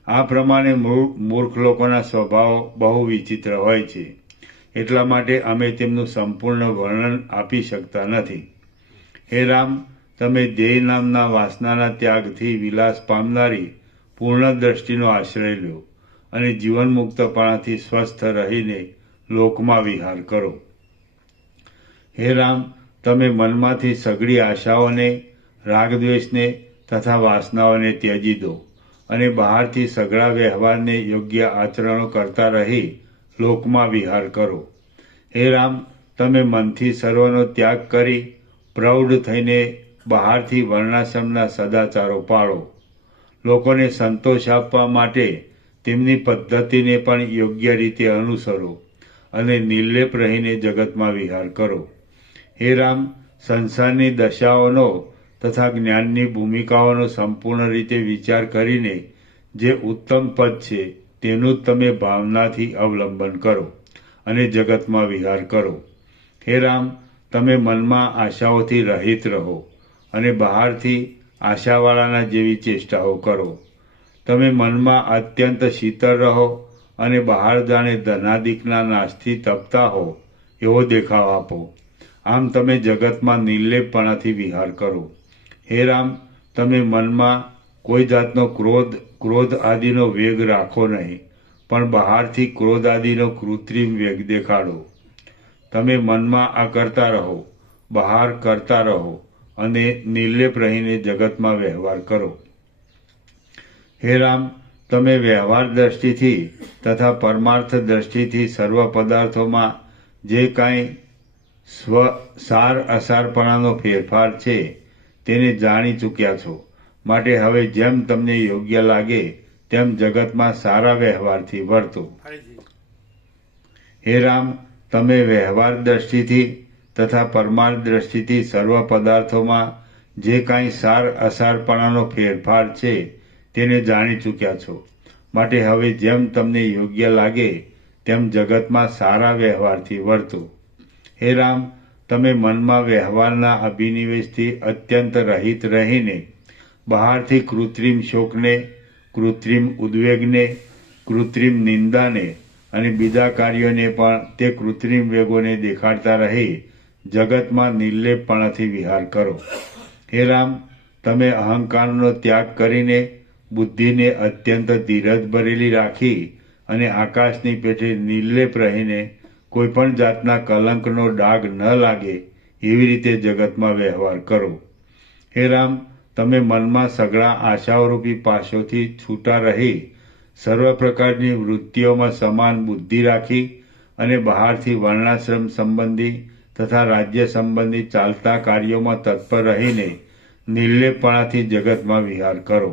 આ પ્રમાણે મૂર્ખ લોકોના સ્વભાવ બહુ વિચિત્ર હોય છે. એટલા માટે અમે તેમનું સંપૂર્ણ વર્ણન આપી શકતા નથી. હે રામ, તમે ધ્યેય નામના વાસનાના ત્યાગથી વિલાસ પામનારી પૂર્ણ દ્રષ્ટિનો આશ્રય લો અને જીવન મુક્તપણાથી સ્વસ્થ રહીને લોકમાં વિહાર કરો. હે રામ, તમે મનમાંથી સઘળી આશાઓને, રાગદ્વેષને તથા વાસનાઓને ત્યજી દો અને બહારથી સઘળા વ્યવહારને યોગ્ય આચરણો કરતા રહી લોકમાં વિહાર કરો. હે રામ, તમે મનથી સર્વનો ત્યાગ કરી પ્રૌઢ થઈને બહારથી વર્ણાશ્રમના સદાચારો પાળો. લોકોને સંતોષ આપવા માટે તેમની પદ્ધતિને પણ યોગ્ય રીતે અનુસરો અને નિર્લેપ રહીને જગતમાં વિહાર કરો. હે રામ, સંસારની દશાઓનો તથા જ્ઞાનની ભૂમિકાઓનો સંપૂર્ણ રીતે વિચાર કરીને જે ઉત્તમ પદ છે તેનું જ તમે ભાવનાથી અવલંબન કરો અને જગતમાં વિહાર કરો. હે રામ, તમે મનમાં આશાઓથી રહિત રહો અને બહારથી આશાવાળાના જેવી ચેષ્ટાઓ કરો. તમે મનમાં અત્યંત શીતળ રહો અને બહાર જાણે ધનાદિકના નાશથી તપતા હો એવો દેખાવ આપો. આમ તમે જગતમાં નિર્લેપપણાથી વિહાર કરો. હે રામ, તમે મનમાં કોઈ જાતનો ક્રોધ આદિનો વેગ રાખો નહીં, પણ બહારથી ક્રોધ આદિનો કૃત્રિમ વેગ દેખાડો. તમે મનમાં આ કરતા રહો, બહાર કરતા રહો અને નિર્લેપ રહીને જગતમાં વ્યવહાર કરો. હે રામ, તમે વ્યવહાર દ્રષ્ટિથી તથા પરમાર્થ દ્રષ્ટિથી સર્વ પદાર્થોમાં જે કાંઈ સાર અસારપણાનો ફેરફાર છે તેને જાણી ચૂક્યા છો. માટે હવે જેમ તમને યોગ્ય લાગે તેમ જગતમાં સારા વ્યવહારથી વર્તો. હે રામ, તમે વ્યવહાર દ્રષ્ટિથી તથા પરમાર્થ દ્રષ્ટિથી સર્વ પદાર્થોમાં જે કાંઈ સાર અસારપણાનો ફેરફાર છે તેને જાણી ચૂક્યા છો. માટે હવે જેમ તમને યોગ્ય લાગે તેમ જગતમાં સારા વ્યવહારથી વર્તો. હે રામ, તમે મનમાં વ્યવહારના અભિનિવેશથી અત્યંત રહિત રહીને બહારથી કૃત્રિમ શોકને, કૃત્રિમ ઉદ્વેગને, કૃત્રિમ નિંદાને અને બીજા કાર્યોને પણ તે કૃત્રિમ વેગોને દેખાડતા રહી જગતમાં નિર્લેપપણાથી વિહાર કરો. હે રામ, તમે અહંકારનો ત્યાગ કરીને બુદ્ધિને અત્યંત ધીરજ ભરેલી રાખી અને આકાશની પેઠે નિર્લેપ રહીને કોઈપણ જાતના કલંકનો ડાઘ ન લાગે એવી રીતે જગતમાં વ્યવહાર કરો. હે રામ, તમે મનમાં સઘળા આશાઓરૂપી પાશોથી છૂટા રહી સર્વ પ્રકારની વૃત્તિઓમાં સમાન બુદ્ધિ રાખી અને બહારથી વર્ણાશ્રમ સંબંધી તથા રાજ્ય સંબંધી ચાલતા કાર્યોમાં તત્પર રહીને નિર્લેપણાથી જગતમાં વિહાર કરો.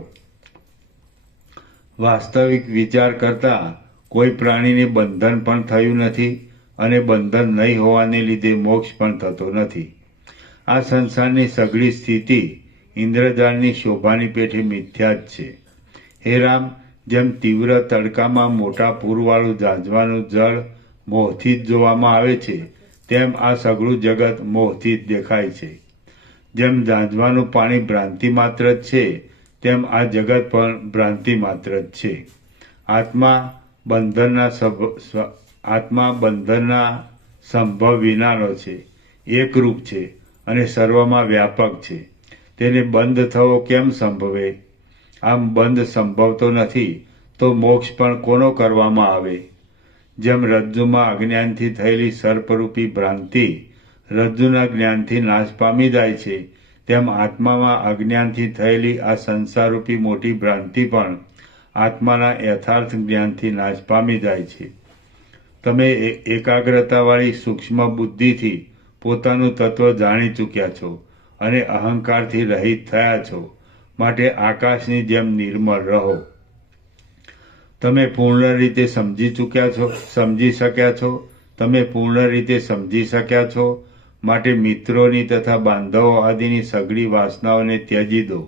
વાસ્તવિક વિચાર કરતા કોઈ પ્રાણીને બંધન પણ થયું નથી અને બંધન નહીં હોવાને લીધે મોક્ષ પણ થતો નથી. આ સંસારની સઘળી સ્થિતિ ઇન્દ્રજાળની શોભાની પેઠે મિથ્યા જ છે. હે રામ, જેમ તીવ્ર તડકામાં મોટા પૂરવાળું ઝાંઝવાનું જળ મોહથી જ જોવામાં આવે છે, તેમ આ સઘળું જગત મોહથી જ દેખાય છે. જેમ ઝાંઝવાનું પાણી ભ્રાંતિ માત્ર જ છે, તેમ આ જગત પણ ભ્રાંતિ માત્ર જ છે. આત્મા બંધનના સંભવ વિનાનો છે, એકરૂપ છે અને સર્વમાં વ્યાપક છે. તેને બંધ થવો કેમ સંભવે? આમ બંધ સંભવતો નથી તો મોક્ષ પણ કોનો કરવામાં આવે? જેમ રજ્જુમાં અજ્ઞાનથી થયેલી સર્પરૂપી ભ્રાંતિ રજ્જુના જ્ઞાનથી નાશ પામી જાય છે, તેમ આત્મામાં અજ્ઞાનથી થયેલી આ સંસારરૂપી મોટી ભ્રાંતિ પણ આત્માના યથાર્થ જ્ઞાનથી નાશ પામી જાય છે. તમે એકાગ્રતાવાળી સૂક્ષ્મ બુદ્ધિથી પોતાનું તત્વ જાણી ચૂક્યા છો અને અહંકારથી રહિત થયા છો, માટે આકાશની જેમ નિર્મળ રહો. તમે પૂર્ણ રીતે સમજી શક્યા છો. તમે પૂર્ણ રીતે સમજી શક્યા છો, માટે મિત્રોની તથા બાંધવો આદિની સઘળી વાસનાઓને ત્યજી દો.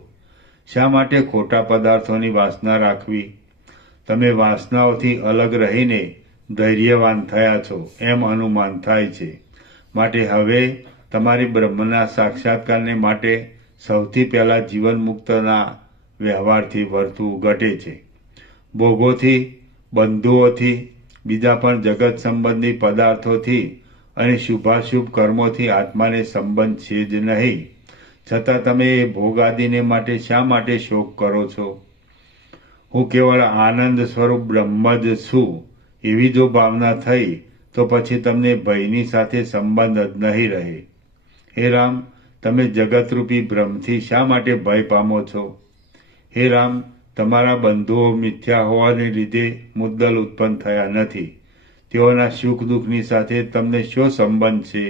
શા માટે ખોટા પદાર્થોની વાસના રાખવી? તમે વાસનાઓથી અલગ રહીને ધૈર્યવાન થયા છો એમ અનુમાન થાય છે. માટે હવે તમારી બ્રહ્મના સાક્ષાત્કારને માટે સૌથી પહેલાં જીવન મુક્તના વ્યવહારથી વર્તવું ઘટે છે. ભોગોથી, બંધુઓથી, બીજા પણ જગત સંબંધી પદાર્થોથી અને શુભાશુભ કર્મોથી આત્માને સંબંધ છે જ નહીં, છતાં તમે એ ભોગ આદિને માટે શા માટે શોક કરો છો? હું કેવળ આનંદ સ્વરૂપ બ્રહ્મ જ છું એવી જો ભાવના થઈ તો પછી તમને ભયની સાથે સંબંધ જ નહીં રહે. હે રામ, તમે જગતરૂપી ભ્રમથી શા માટે ભય પામો છો? હે રામ, તમારા બંધુઓ મિથ્યા હોવાને લીધે મુદ્દલ ઉત્પન્ન થયા નથી. તેઓના સુખ દુઃખની સાથે તમને શો સંબંધ છે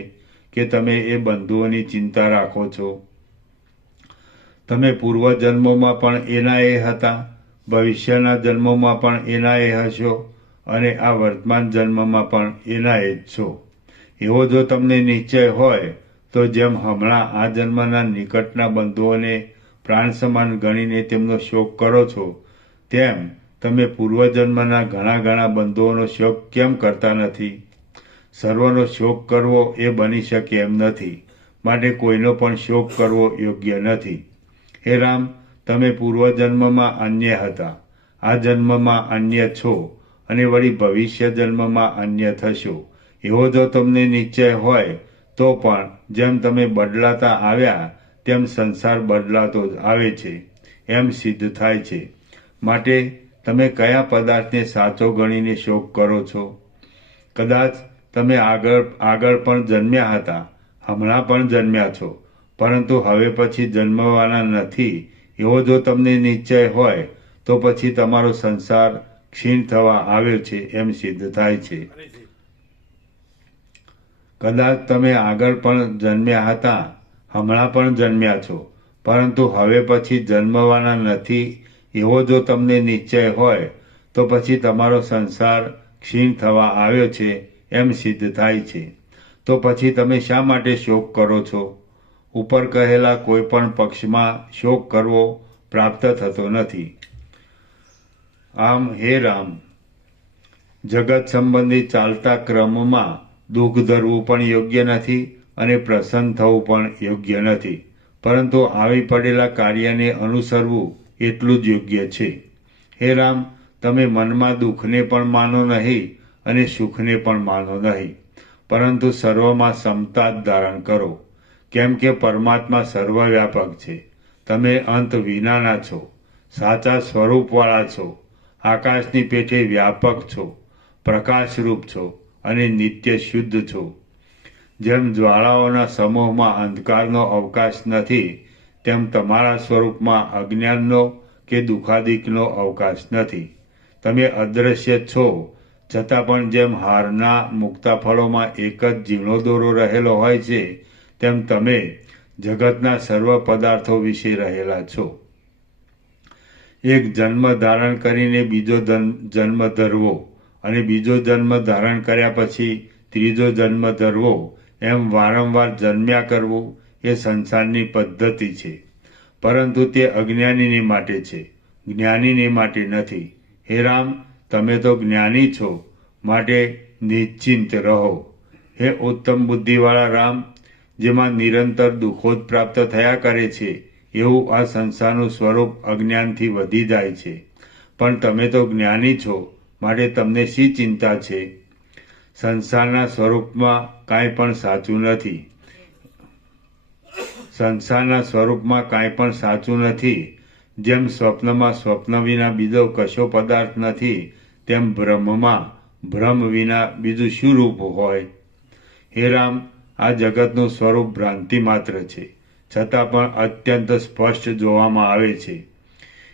કે તમે એ બંધુઓની ચિંતા રાખો છો? તમે પૂર્વજન્મોમાં પણ એના એ હતા, ભવિષ્યના જન્મોમાં પણ એના એ હશો અને આ વર્તમાન જન્મમાં પણ એના એ જ છો. એવો જો તમને નિશ્ચય હોય તો જેમ હમણાં આ જન્મના નિકટના બંધુઓને પ્રાણ સમાન ગણીને તેમનો શોક કરો છો, તેમ તમે પૂર્વજન્મના ઘણા બંધુઓનો શોક કેમ કરતા નથી? સર્વનો શોક કરવો એ બની શકે એમ નથી, માટે કોઈનો પણ શોક કરવો યોગ્ય નથી. હે રામ, તમે પૂર્વજન્મમાં અન્ય હતા, આ જન્મમાં અન્ય છો અને વળી ભવિષ્ય જન્મમાં અન્ય થશો. એવો જો તમને નિશ્ચય હોય તો પણ જેમ તમે બદલાતા આવ્યા તેમ સંસાર બદલાતો જ આવે છે એમ સિદ્ધ થાય છે. માટે તમે કયા પદાર્થને સાચો ગણીને શોક કરો છો? કદાચ તમે આગળ પણ જન્મ્યા હતા, હમણાં પણ જન્મ્યા છો, પરંતુ હવે પછી જન્મવાના નથી એવો જો તમને નિશ્ચય હોય તો પછી તમારો સંસાર ક્ષીણ થવા આવ્યો છે એમ સિદ્ધ થાય છે. કદાચ તમે આગળ પણ જન્મ્યા હતા, હમણાં પણ જન્મ્યા છો, પરંતુ હવે પછી જન્મવાના નથી એવો જો તમને નિશ્ચય હોય તો પછી તમારો સંસાર ક્ષીણ થવા આવ્યો છે એમ સિદ્ધ થાય છે. તો પછી તમે શા માટે શોક કરો છો? ઉપર કહેલા કોઈ પણ પક્ષમાં શોક કરવો પ્રાપ્ત થતો નથી. આમ હે રામ, જગત સંબંધી ચાલતા ક્રમમાં દુઃખ ધરવું પણ યોગ્ય નથી અને પ્રસન્ન થવું પણ યોગ્ય નથી, પરંતુ આવી પડેલા કાર્યને અનુસરવું એટલું જ યોગ્ય છે. હે રામ, તમે મનમાં દુઃખને પણ માનો નહીં અને સુખને પણ માનો નહીં, પરંતુ સર્વમાં સમતા જ ધારણ કરો, કેમ કે પરમાત્મા સર્વવ્યાપક છે. તમે અંત વિનાના છો, સાચા સ્વરૂપવાળા છો, આકાશની પેઠે વ્યાપક છો, પ્રકાશરૂપ છો અને નિત્ય શુદ્ધ છો. જેમ જ્વાળાઓના સમૂહમાં અંધકારનો અવકાશ નથી, તેમ તમારા સ્વરૂપમાં અજ્ઞાનનો કે દુઃખાદિકનો અવકાશ નથી. તમે અદૃશ્ય છો, છતાં પણ જેમ હારના મુક્તા ફળોમાં એક જ જીવનો દોરો રહેલો હોય છે, તેમ તમે જગતના સર્વ પદાર્થો વિશે રહેલા છો. એક જન્મ ધારણ કરીને બીજો જન્મ ધરવો અને બીજો જન્મ ધારણ કર્યા પછી ત્રીજો જન્મ ધરવો, એમ વારંવાર જન્મ્યા કરવું એ સંસારની પદ્ધતિ છે. પરંતુ તે અજ્ઞાનીને માટે છે, જ્ઞાનીને માટે નથી. હે રામ, તમે તો જ્ઞાની છો, માટે નિશ્ચિંત રહો. હે ઉત્તમ બુદ્ધિવાળા રામ, જેમાં નિરંતર દુઃખો જ પ્રાપ્ત થયા કરે છે, એવું આ સંસારનું સ્વરૂપ અજ્ઞાનથી વધી જાય છે. પણ તમે તો જ્ઞાની છો, માટે તમને શી ચિંતા છે? સંસારના સ્વરૂપમાં કાંઈ પણ સાચું નથી. સંસારના સ્વરૂપમાં કાંઈ પણ સાચું નથી. જેમ સ્વપ્નમાં સ્વપ્ન વિના બીજો કશો પદાર્થ નથી, તેમ બ્રહ્મમાં ભ્રમ વિના બીજું શું રૂપ હોય? હે રામ, આ જગતનું સ્વરૂપ ભ્રાંતિ માત્ર છે, છતાં પણ અત્યંત સ્પષ્ટ જોવામાં આવે છે.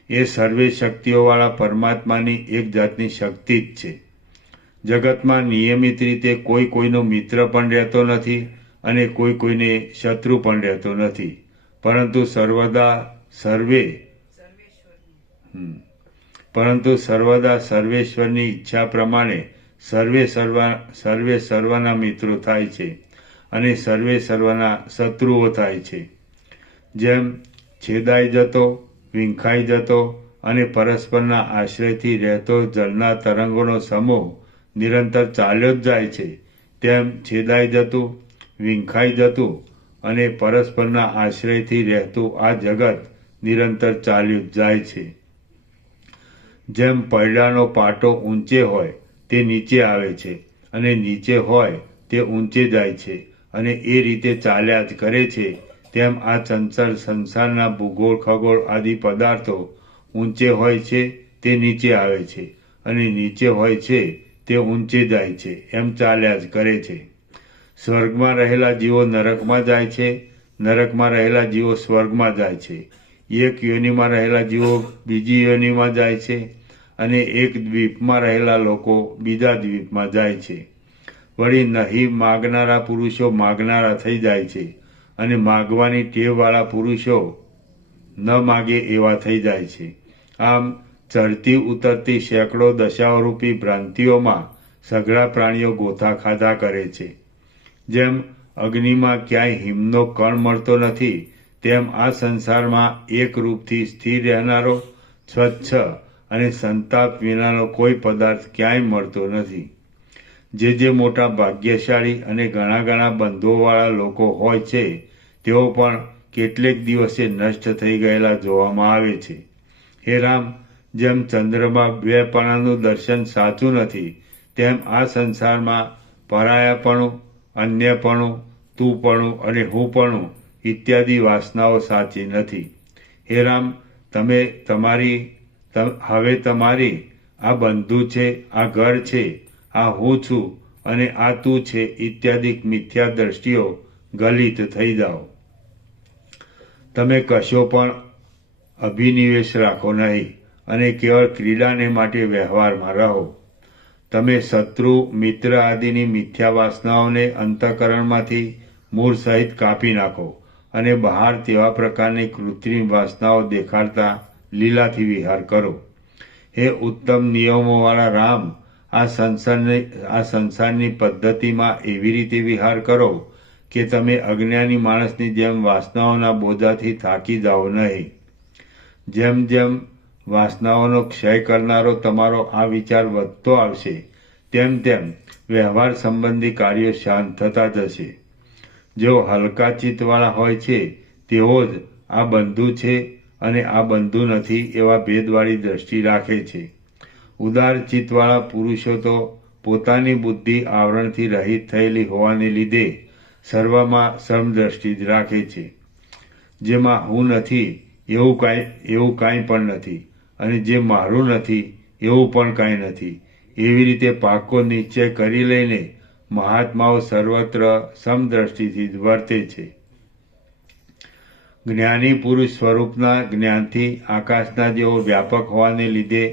એ સર્વે શક્તિઓવાળા પરમાત્માની એક જાતની શક્તિ જ છે. જગતમાં નિયમિત રીતે કોઈ કોઈનો મિત્ર પણ રહેતો નથી અને કોઈ કોઈને શત્રુ પણ રહેતો નથી, પરંતુ સર્વદા સર્વેશ્વરની ઈચ્છા પ્રમાણે સર્વે સર્વના મિત્રો થાય છે અને સર્વે સર્વના શત્રુઓ થાય છે. જેમ છેદાઈ જતો, વિંખાઈ જતો અને પરસ્પરના આશ્રયથી રહેતો જળના તરંગોનો સમૂહ નિરંતર ચાલ્યો જ જાય છે, તેમ છેદાઈ જતું, વિંખાઈ જતું અને પરસ્પરના આશ્રયથી રહેતું આ જગત નિરંતર ચાલ્યું જ જાય છે. જેમ પૈડાનો પાટો ઊંચે હોય તે નીચે આવે છે અને નીચે હોય તે ઊંચે જાય છે અને એ રીતે ચાલ્યા જ કરે છે, તેમ આ ચંચળ સંસારના ભૂગોળ, ખગોળ આદિ પદાર્થો ઊંચે હોય છે તે નીચે આવે છે અને નીચે હોય છે તે ઊંચે જાય છે, એમ ચાલ્યા જ કરે છે. સ્વર્ગમાં રહેલા જીવો નરકમાં જાય છે, નરકમાં રહેલા જીવો સ્વર્ગમાં જાય છે, એક યોનિમાં રહેલા જીવો બીજી યોનિમાં જાય છે અને એક દ્વીપમાં રહેલા લોકો બીજા દ્વીપમાં જાય છે. વળી નહીં માગનારા પુરુષો માગનારા થઈ જાય છે અને માગવાની ટેવવાળા પુરુષો ન માગે એવા થઈ જાય છે. આમ ચડતી ઉતરતી સેંકડો દશાઓરૂપી ભ્રાંતિઓમાં સઘળા પ્રાણીઓ ગોથા ખાધા કરે છે. જેમ અગ્નિમાં ક્યાંય હિમનો કણ મળતો નથી, તેમ આ સંસારમાં એક રૂપથી સ્થિર રહેનારો, સ્વચ્છ અને સંતાપ વિનાનો કોઈ પદાર્થ ક્યાંય મળતો નથી. જે મોટા ભાગ્યશાળી અને ઘણા બંધુઓવાળા લોકો હોય છે, તેઓ પણ કેટલેક દિવસે નષ્ટ થઈ ગયેલા જોવામાં આવે છે. હે રામ, જેમ ચંદ્રમાં બે પણાનું દર્શન સાચું નથી, તેમ આ સંસારમાં પરાયાપણું, અન્યપણું, તુંપણું અને હુંપણું ઇત્યાદિ વાસનાઓ સાચી નથી. હે રામ, હવે તમારી આ બંધુ છે, આ ઘર છે, આ હું છું અને આ તું છે ઇત્યાદિ મિથ્યા દ્રષ્ટિઓ ગલિત થઈ જાઓ. તમે કશો પણ અભિનિવેશ રાખો નહીં અને કેવળ ક્રીડાને માટે વ્યવહારમાં રહો. તમે શત્રુ, મિત્ર આદિની મિથ્યા વાસનાઓને અંતઃકરણમાંથી મૂળ સહિત કાપી નાખો અને બહાર તેવા પ્રકારની કૃત્રિમ વાસનાઓ દેખાડતા લીલાથી વિહાર કરો. હે ઉત્તમ નિયમોવાળા રામ, આ સંસારની પદ્ધતિમાં એવી રીતે વિહાર કરો કે તમે અજ્ઞાની માણસની જેમ વાસનાઓના બોજાથી થાકી જાઓ નહીં. જેમ જેમ વાસનાઓનો ક્ષય કરનારો તમારો આ વિચાર વધતો આવશે, તેમ તેમ વ્યવહાર સંબંધી કાર્યો શાંત થતા જશે. જેઓ હલકા ચિત્તવાળા હોય છે, તેઓ જ આ બંધુ છે અને આ બંધુ નથી એવા ભેદવાળી દ્રષ્ટિ રાખે છે. ઉદાર ચિત્તવાળા પુરુષો તો પોતાની બુદ્ધિ આવરણથી રહિત થયેલી હોવાને લીધે સર્વમાં સમદ્રષ્ટિ જ રાખે છે. જેમાં હું નથી એવું કાંઈ પણ નથી અને જે મારું નથી એવું પણ કાંઈ નથી, એવી રીતે પાકો નિશ્ચય કરી લઈને મહાત્માઓ સર્વત્ર સમદ્રષ્ટિથી જ વર્તે છે. જ્ઞાની પુરુષ સ્વરૂપના જ્ઞાનથી આકાશના જેવો વ્યાપક હોવાને લીધે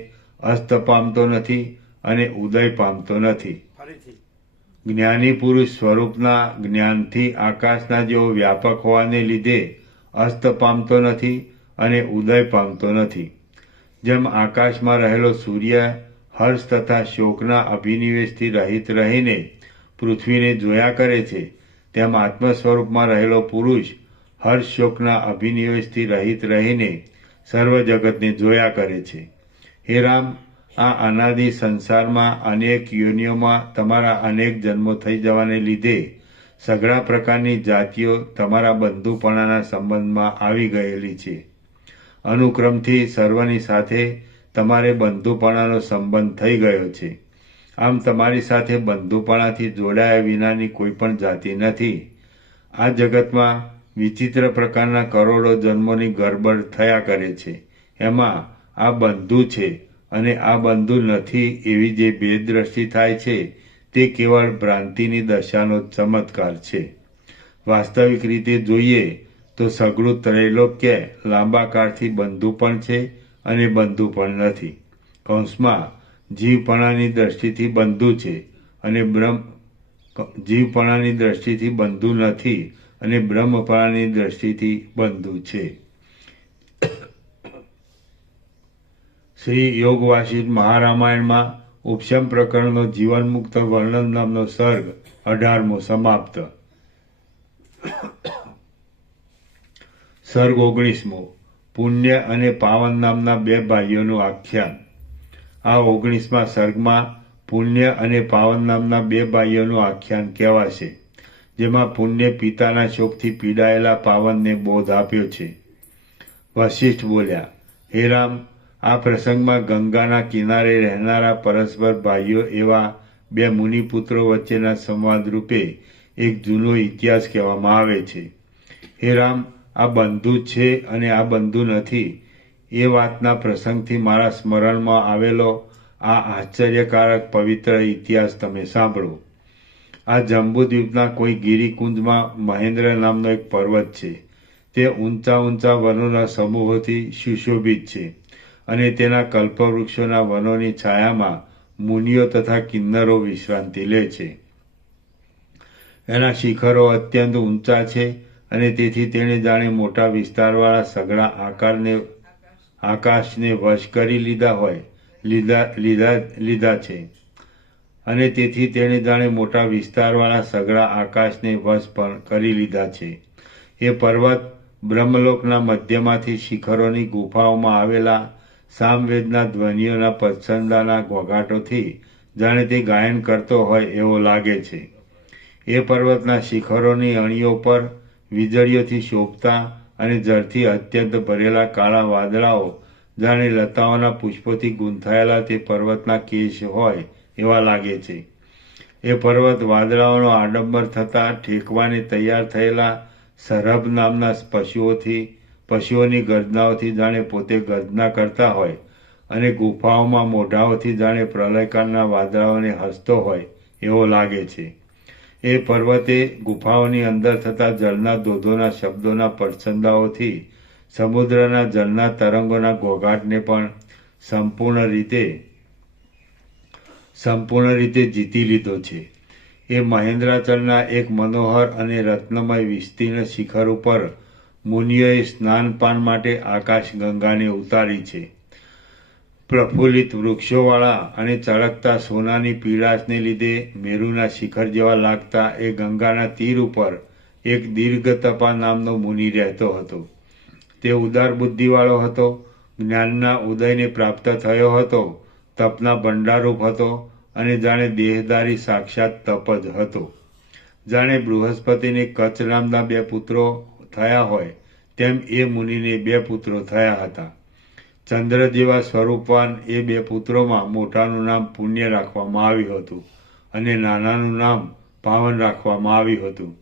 અસ્ત પામતો નથી અને ઉદય પામતો નથી. ફરીથી જ્ઞાની પુરુષ સ્વરૂપના જ્ઞાનથી આકાશના જેવો વ્યાપક હોવાને લીધે અસ્ત પામતો નથી અને ઉદય પામતો નથી. જેમ આકાશમાં રહેલો સૂર્ય હર્ષ તથા શોકના અભિનિવેશથી રહિત રહીને પૃથ્વીને જોયા કરે છે, તેમ આત્મ સ્વરૂપમાં રહેલો પુરુષ હર્ષ શોકના અભિનિવેશથી રહિત રહીને સર્વ જગતને જોયા કરે છે. હે રામ, આ અનાદિ સંસારમાં અનેક યોનિઓમાં તમારા અનેક જન્મો થઈ જવાને લીધે સઘળા પ્રકારની જાતિઓ તમારા બંધુપણાના સંબંધમાં આવી ગયેલી છે. અનુક્રમથી સર્વની સાથે તમારે બંધુપણાનો સંબંધ થઈ ગયો છે. આમ તમારી સાથે બંધુપણાથી જોડાયા વિનાની કોઈ પણ જાતિ નથી. આ જગતમાં વિચિત્ર પ્રકારના કરોડો જન્મોની ગરબડ થયા કરે છે. એમાં આ બંધુ છે અને આ બંધુ નથી એવી જે ભેદદ્રષ્ટિ થાય છે તે કેવળ ભ્રાંતિની દશાનો ચમત્કાર છે. વાસ્તવિક રીતે જોઈએ તો સઘળું ત્રૈલોક્ય લાંબા કાળથી બંધુ પણ છે અને બંધુ પણ નથી. કૌંસમાં જીવપણાની દ્રષ્ટિથી બંધુ છે અને જીવપણાની દ્રષ્ટિથી બંધુ નથી અને બ્રહ્મપણાની દ્રષ્ટિથી બંધુ છે. શ્રી યોગ વાસિષ્ઠ મહારામાયણમાં ઉપશમ પ્રકરણનો જીવનમુક્ત વર્ણન નામનો સર્ગ 18મો સમાપ્ત. સર્ગ 19મો પુણ્ય અને પાવન નામના બે ભાઈઓનું આખ્યાન. આ 19મા સર્ગમાં પુણ્ય અને પાવન નામના બે ભાઈઓનું આખ્યાન કહેવાશે, જેમાં પુણ્ય પિતાના શોકથી પીડાયેલા પાવનને બોધ આપ્યો છે. વશિષ્ઠ બોલ્યા, હે રામ, આ પ્રસંગમાં ગંગાના કિનારે રહેનારા પરસ્પર ભાઈઓ એવા બે મુનિપુત્રો વચ્ચેના સંવાદ રૂપે એક જૂનો ઇતિહાસ કહેવામાં આવે છે. હે રામ, આ બંધુ છે અને આ બંધુ નથી એ વાતના પ્રસંગથી મારા સ્મરણમાં આવેલો આ આશ્ચર્યકારક પવિત્ર ઇતિહાસ તમે સાંભળો. આ જંબુદ્વીપના કોઈ ગિરિકુંજમાં મહેન્દ્ર નામનો એક પર્વત છે. તે ઊંચા ઊંચા વનોના સમૂહોથી સુશોભિત છે અને તેના કલ્પવૃક્ષોના વનોની છાયામાં મુનિઓ તથા કિન્નરો વિશ્રાંતિ લે છે. એના શિખરો અત્યંત ઊંચા છે અને તેથી તેણે જાણે મોટા વિસ્તારવાળા સઘળા આકાશને વશ કરી લીધા છે અને તેથી તેણે જાણે મોટા વિસ્તારવાળા સઘળા આકાશને વશ પણ કરી લીધા છે. એ પર્વત બ્રહ્મલોકના મધ્યમાંથી શિખરોની ગુફાઓમાં આવેલા સામવેદના ધ્વનિઓના પસંદાના ઘોઘાટોથી જાણે તે ગાયન કરતો હોય એવો લાગે છે. એ પર્વતના શિખરોની અણીઓ પર વીજળીઓથી શોભતા અને જળથી અત્યંત ભરેલા કાળા વાદળાઓ જાણે લતાઓના પુષ્પોથી ગૂંથાયેલા તે પર્વતના કેશ હોય એવા લાગે છે. એ પર્વત વાદળાઓનો આડંબર થતાં ઠેકવાને તૈયાર થયેલા સરહબ નામના પશુઓની ગર્જનાઓથી જાણે પોતે ગર્જના કરતા હોય અને ગુફાઓમાં મોઢાઓથી જાણે પ્રલયકાળના વાદળાઓને હસતો હોય એવો લાગે છે. એ પર્વતે ગુફાઓની અંદર થતા જળના ધોધોના શબ્દોના પડછંદાઓથી સમુદ્રના જળના તરંગોના ઘોઘાટને પણ સંપૂર્ણ રીતે જીતી લીધો છે. એ મહેન્દ્રાચલના એક મનોહર અને રત્નમય વિસ્તીર્ણ શિખર ઉપર મુનિઓએ સ્નાનપાન માટે આકાશ ગંગાને ઉતારી છે. પ્રફુલ્લિત વૃક્ષોવાળા અને ચળકતા સોનાની પીળાશને લીધે મેરુના શિખર જેવા લાગતા એ ગંગાના તીર ઉપર એક દીર્ઘતપા નામનો મુનિ રહેતો હતો. તે ઉદાર બુદ્ધિવાળો હતો, જ્ઞાનના ઉદયને પ્રાપ્ત થયો હતો, તપના ભંડારૂપ હતો અને જાણે દેહધારી સાક્ષાત તપ જ હતો. જાણે બૃહસ્પતિને કચ્છ નામના બે પુત્રો થયા હોય તેમ એ મુનિને બે પુત્રો થયા હતા. ચંદ્ર જેવા સ્વરૂપવાન એ બે પુત્રોમાં મોટાનું નામ પુણ્ય રાખવામાં આવ્યું હતું અને નાનાનું નામ પાવન રાખવામાં આવ્યું હતું.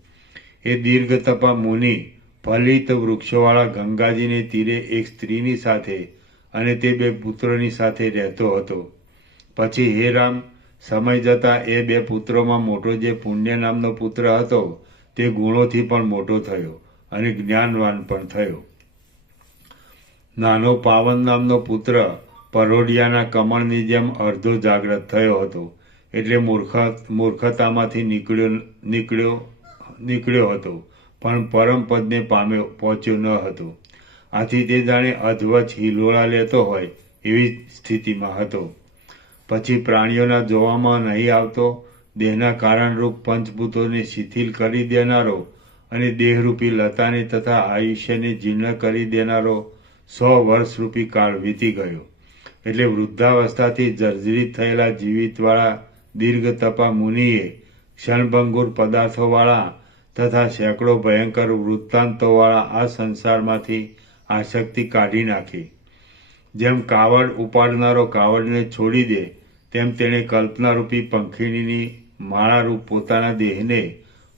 એ દીર્ઘતપા મુનિ ફલિત વૃક્ષોવાળા ગંગાજીને તીરે એક સ્ત્રીની સાથે અને તે બે પુત્રોની સાથે રહેતો હતો. પછી હે રામ, સમય જતાં એ બે પુત્રોમાં મોટો જે પુણ્ય નામનો પુત્ર હતો તે ગુણોથી પણ મોટો થયો અને જ્ઞાનવાન પણ થયો. નાનો પાવન નામનો પુત્ર પરોઢિયાના કમળની જેમ અડધો જાગ્રત થયો હતો, એટલે મૂર્ખતામાંથી નીકળ્યો હતો, પણ પરમપદને પહોંચ્યો ન હતો. આથી તે જાણે અધવચ હિલોળા લેતો હોય એવી સ્થિતિમાં હતો. પછી પ્રાણીઓના જોવામાં નહીં આવતો દેહના કારણરૂપ પંચભૂતોને શિથિલ કરી દેનારો અને દેહરૂપી લતાને તથા આયુષ્યને જીર્ણ કરી દેનારો 100 વર્ષરૂપી કાળ વીતી ગયો. એટલે વૃદ્ધાવસ્થાથી જર્જરિત થયેલા જીવિતવાળા દીર્ઘતપા મુનિએ ક્ષણભંગુર પદાર્થોવાળા તથા સેંકડો ભયંકર વૃત્તાંતોવાળા આ સંસારમાંથી આસક્તિ કાઢી નાખી. જેમ કાવડ ઉપાડનારો કાવડને છોડી દે તેમ તેણે કલ્પનારૂપી પંખીણીની માળારૂપ પોતાના દેહને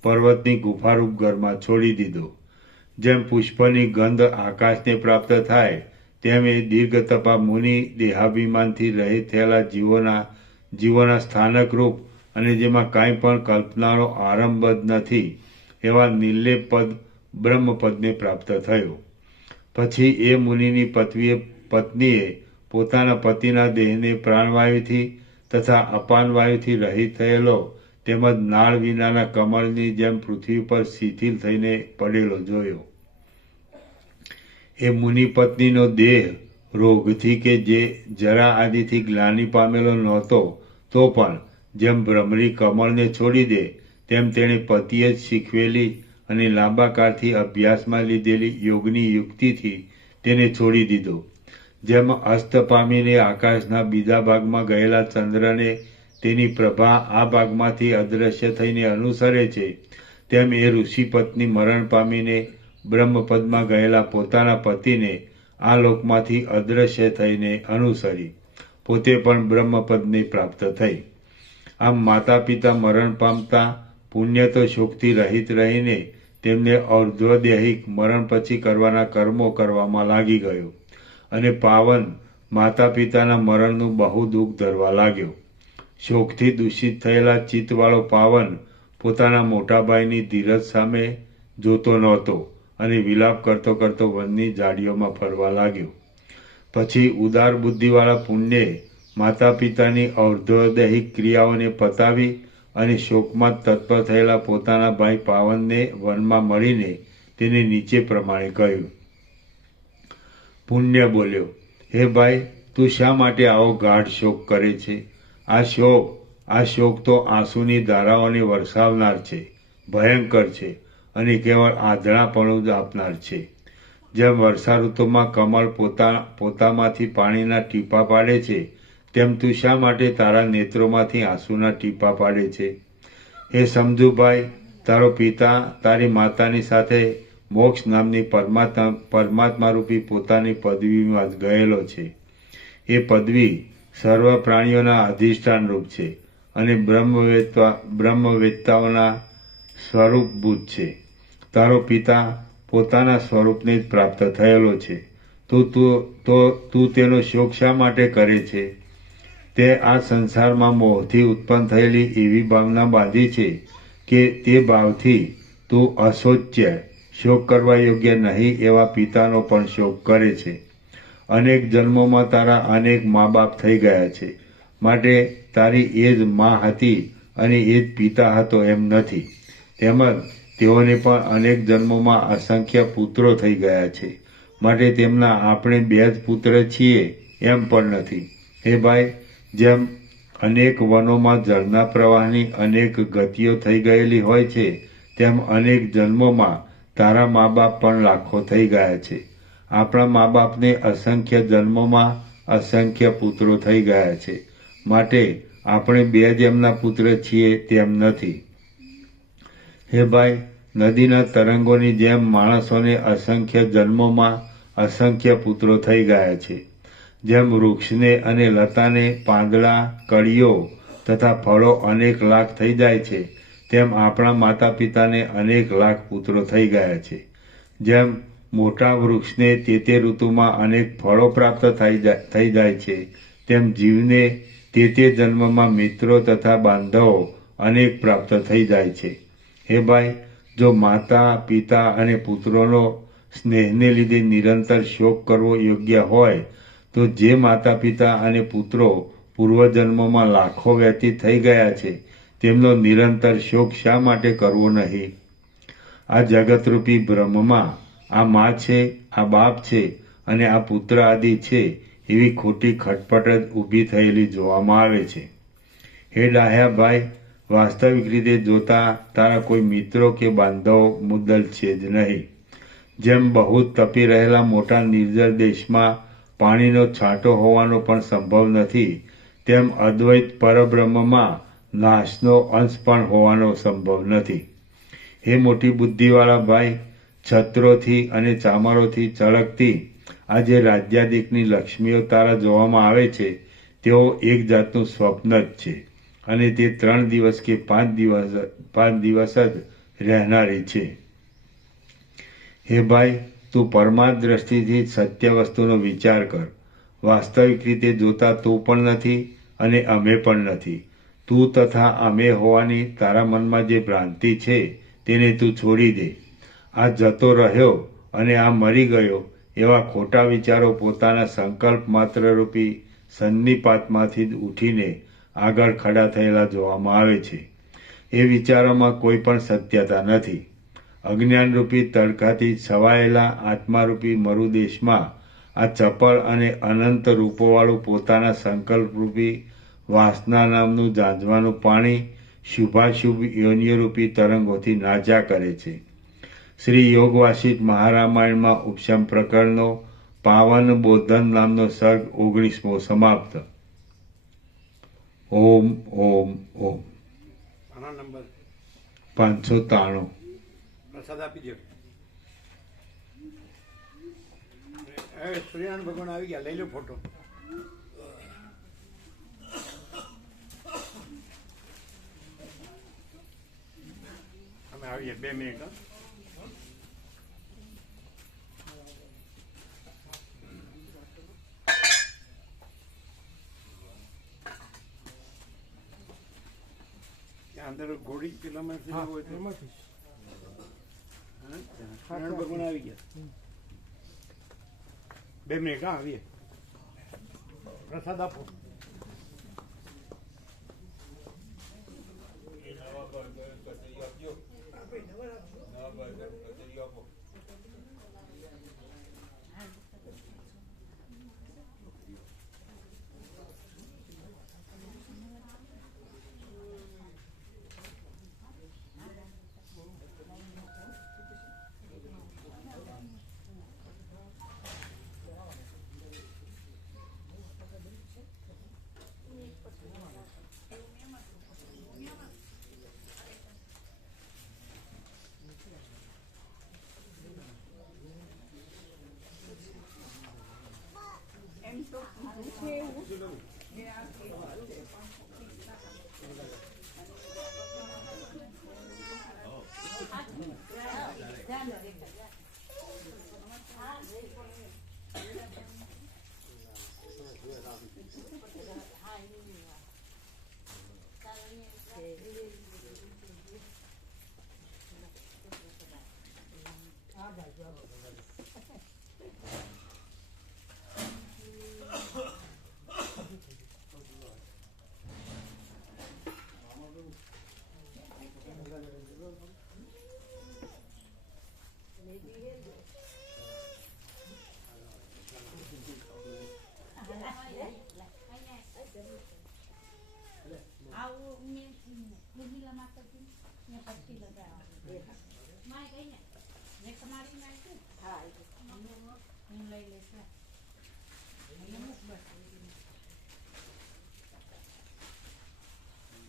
પર્વતની ગુફારૂપ ઘરમાં છોડી દીધો. જેમ પુષ્પની ગંધ આકાશને પ્રાપ્ત થાય તેમ એ દીર્ઘતપા મુનિ દેહાભિમાનથી રહિત થયેલા જીવોના સ્થાનકરૂપ અને જેમાં કાંઈ પણ કલ્પનાનો આરંભ જ નથી એવા નિર્લેપ પદ બ્રહ્મપદને પ્રાપ્ત થયો. પછી એ મુનિની પત્નીએ પોતાના પતિના દેહને પ્રાણવાયુથી તથા અપાનવાયુથી રહિત થયેલો તેમજ નાળ વિનાના કમળની જેમ પૃથ્વી પર શિથિલ થઈને પડેલો જોયો. એ મુનિ પત્નીનો દેહ રોગથી કે જે જરા આદિથી ગ્લાનિ પામેલો નહોતો, તો પણ જેમ ભ્રમરી કમળને છોડી દે તેમ તેણે પતિએ જ શીખવેલી અને લાંબા કાળથી અભ્યાસમાં લીધેલી યોગની યુક્તિથી તેને છોડી દીધો. જેમ અસ્ત પામીને આકાશના બીજા ભાગમાં ગયેલા ચંદ્રને તેની પ્રભા આ ભાગમાંથી અદૃશ્ય થઈને અનુસરે છે, તેમ એ ઋષિ પત્ની મરણ પામીને બ્રહ્મપદમાં ગયેલા પોતાના પતિને આ લોકમાંથી અદૃશ્ય થઈને અનુસરી પોતે પણ બ્રહ્મપદને પ્રાપ્ત થઈ. આમ માતા પિતા મરણ પામતા પુણ્ય તો શોકથી રહિત રહીને તેમને અર્ધ્વદેહિક મરણ પછી કરવાના કર્મો કરવામાં લાગી ગયો અને પાવન માતા પિતાના મરણનું બહુ દુઃખ ધરવા લાગ્યો. શોકથી દૂષિત થયેલા ચિત્તવાળો પાવન પોતાના મોટાભાઈની ધીરજ સામે જોતો નહોતો અને વિલાપ કરતો કરતો વનની ઝાડીઓમાં ફરવા લાગ્યો. પછી ઉદાર બુદ્ધિવાળા પુણ્યે માતા પિતાની અર્ધ્વદૈહિક ક્રિયાઓને પતાવી અને શોકમાં તત્પર થયેલા પોતાના ભાઈ પાવનને વનમાં મળીને તેને નીચે પ્રમાણે કહ્યું. પુણ્ય બોલ્યો, હે ભાઈ, તું શા માટે આવો ગાઢ શોક કરે છે? આ શોક તો આંસુની ધારાઓને વરસાવનાર છે, ભયંકર છે અને કેવળ આંધળાપણું જ આપનાર છે. જેમ વર્ષા ઋતુમાં કમળ પોતામાંથી પાણીના ટીપા પાડે છે, તેમ તું શા માટે તારા નેત્રોમાંથી આંસુના ટીપા પાડે છે? હે સમજુભાઈ, તારો પિતા તારી માતાની સાથે મોક્ષ નામની પરમાત્મારૂપી પોતાની પદવીમાં ગયેલો છે. એ પદવી સર્વ પ્રાણીઓના અધિષ્ઠાન રૂપ છે અને બ્રહ્મવેત્તાઓના સ્વરૂપભૂત છે. તારો પિતા પોતાના સ્વરૂપને જ પ્રાપ્ત થયેલો છે. તું તેનો શોક શા માટે કરે છે? તે આ સંસારમાં મોહથી ઉત્પન્ન થયેલી એવી ભાવના બાંધી છે કે તે ભાવથી તું અશોચ્ય શોક કરવા યોગ્ય નહીં એવા પિતાનો પણ શોક કરે છે. અનેક જન્મોમાં તારા અનેક મા બાપ થઈ ગયા છે, માટે તારી એ જ મા હતી અને એ જ પિતા હતો એમ નથી. તેમજ તેઓને પણ અનેક જન્મોમાં અસંખ્ય પુત્રો થઈ ગયા છે, માટે તેમના આપણે 2 જ પુત્ર છીએ એમ પણ નથી. હે ભાઈ, જેમ અનેક વનોમાં જળના પ્રવાહની અનેક ગતિઓ થઈ ગયેલી હોય છે, તેમ અનેક જન્મોમાં તારા મા બાપ પણ લાખો થઈ ગયા છે. આપણા મા બાપને અસંખ્ય જન્મોમાં અસંખ્ય પુત્રો થઈ ગયા છે, માટે આપણે 2 જ એમના પુત્ર છીએ તેમ નથી. હે ભાઈ, નદીના તરંગોની જેમ માણસોને અસંખ્ય જન્મોમાં અસંખ્ય પુત્રો થઈ ગયા છે. જેમ વૃક્ષને અને લતાને પાંદડા, કળીઓ તથા ફળો અનેક લાખ થઈ જાય છે, તેમ આપણા માતા પિતાને અનેક લાખ પુત્રો થઈ ગયા છે. જેમ મોટા વૃક્ષને તે ઋતુમાં અનેક ફળો પ્રાપ્ત થઈ જાય છે, તેમ જીવને તે જન્મમાં મિત્રો તથા બાંધવો અનેક પ્રાપ્ત થઈ જાય છે. હે ભાઈ, જો માતા પિતા અને પુત્રોનો સ્નેહને લીધે નિરંતર શોક કરવો યોગ્ય હોય તો જે માતા પિતા અને પુત્રો પૂર્વજન્મમાં લાખો વ્યતીત થઈ ગયા છે તેમનો નિરંતર શોક શા માટે કરવો નહીં? આ જગતરૂપી બ્રહ્મમાં આ મા છે, આ બાપ છે અને આ પુત્ર આદિ છે એવી ખોટી ખટપટ જ ઊભી થયેલી જોવામાં આવે છે. હે ડાહ્યા ભાઈ, વાસ્તવિક રીતે જોતા તારા કોઈ મિત્રો કે બાંધવો મુદ્દલ છે જ નહીં. જેમ બહુ તપી રહેલા મોટા નિર્જર દેશમાં પાણીનો છાંટો હોવાનો પણ સંભવ નથી, તેમ અદ્વૈત પરબ્રહ્મમાં નાશનો અંશ પણ હોવાનો સંભવ નથી. હે મોટી બુદ્ધિવાળા ભાઈ, છત્રોથી અને ચામરોથી ચળકતી આ જે રાજ્યાદિકની લક્ષ્મીઓ તારા જોવામાં આવે છે તેઓ એક જાતનું સ્વપ્ન જ છે અને તે 3 દિવસ કે 5 દિવસ જ રહેનારી છે. હે ભાઈ, તું પરમાર્થ દ્રષ્ટિથી સત્ય વસ્તુનો વિચાર કર. વાસ્તવિક રીતે જોતા તું પણ નથી અને અમે પણ નથી. તું તથા અમે હોવાની તારા મનમાં જે ભ્રાંતિ છે તેને તું છોડી દે. આ જતો રહ્યો અને આ મરી ગયો એવા ખોટા વિચારો પોતાના સંકલ્પ માત્રરૂપી સન્નિપાતમાંથી જ ઉઠીને આગળ ખડા થયેલા જોવામાં આવે છે. એ વિચારોમાં કોઈ પણ સત્યતા નથી. અજ્ઞાનરૂપી તડકાથી છવાયેલા આત્મારૂપી મરુદેશમાં આ ચપળ અને અનંત રૂપોવાળું પોતાના સંકલ્પરૂપી વાસના નામનું ઝાંઝવાનું પાણી શુભાશુભ યોનિરૂપી તરંગોથી નાચા કરે છે. શ્રી યોગ વાસિષ્ઠ મહારામાયણમાં ઉપશમ પ્રકરણનો પાવન બોધન નામનો સર્ગ 19મો સમાપ્ત. ઓમ ઓમ ઓમ. આના નંબર 593. પ્રસાદ આપી દો. હવે સૂર્યનારાયણ ભગવાન આવી ગયા, લઈ લો ફોટો. અમે આવીએ 2 મિનિટ. અંદર ઘોડી પેલામાં હોય તો એમાંથી સૂર્યનારાયણ ભગવાન આવી ગયા. 2 મિનિટ. હા, આવીએ. પ્રસાદ આપો. એમ તો કીધું છે એવું કે આ કેવું છે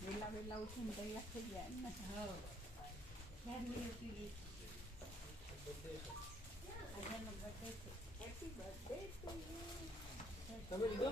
વેલા વેલા ઉઠીને તૈયાર થઈ ગયા એમ ને. હેપી બર્થડે ટુ તમે લીધો?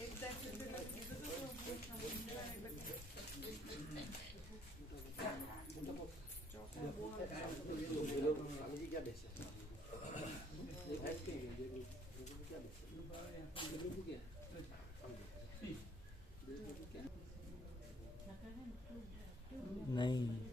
એટલે नहीं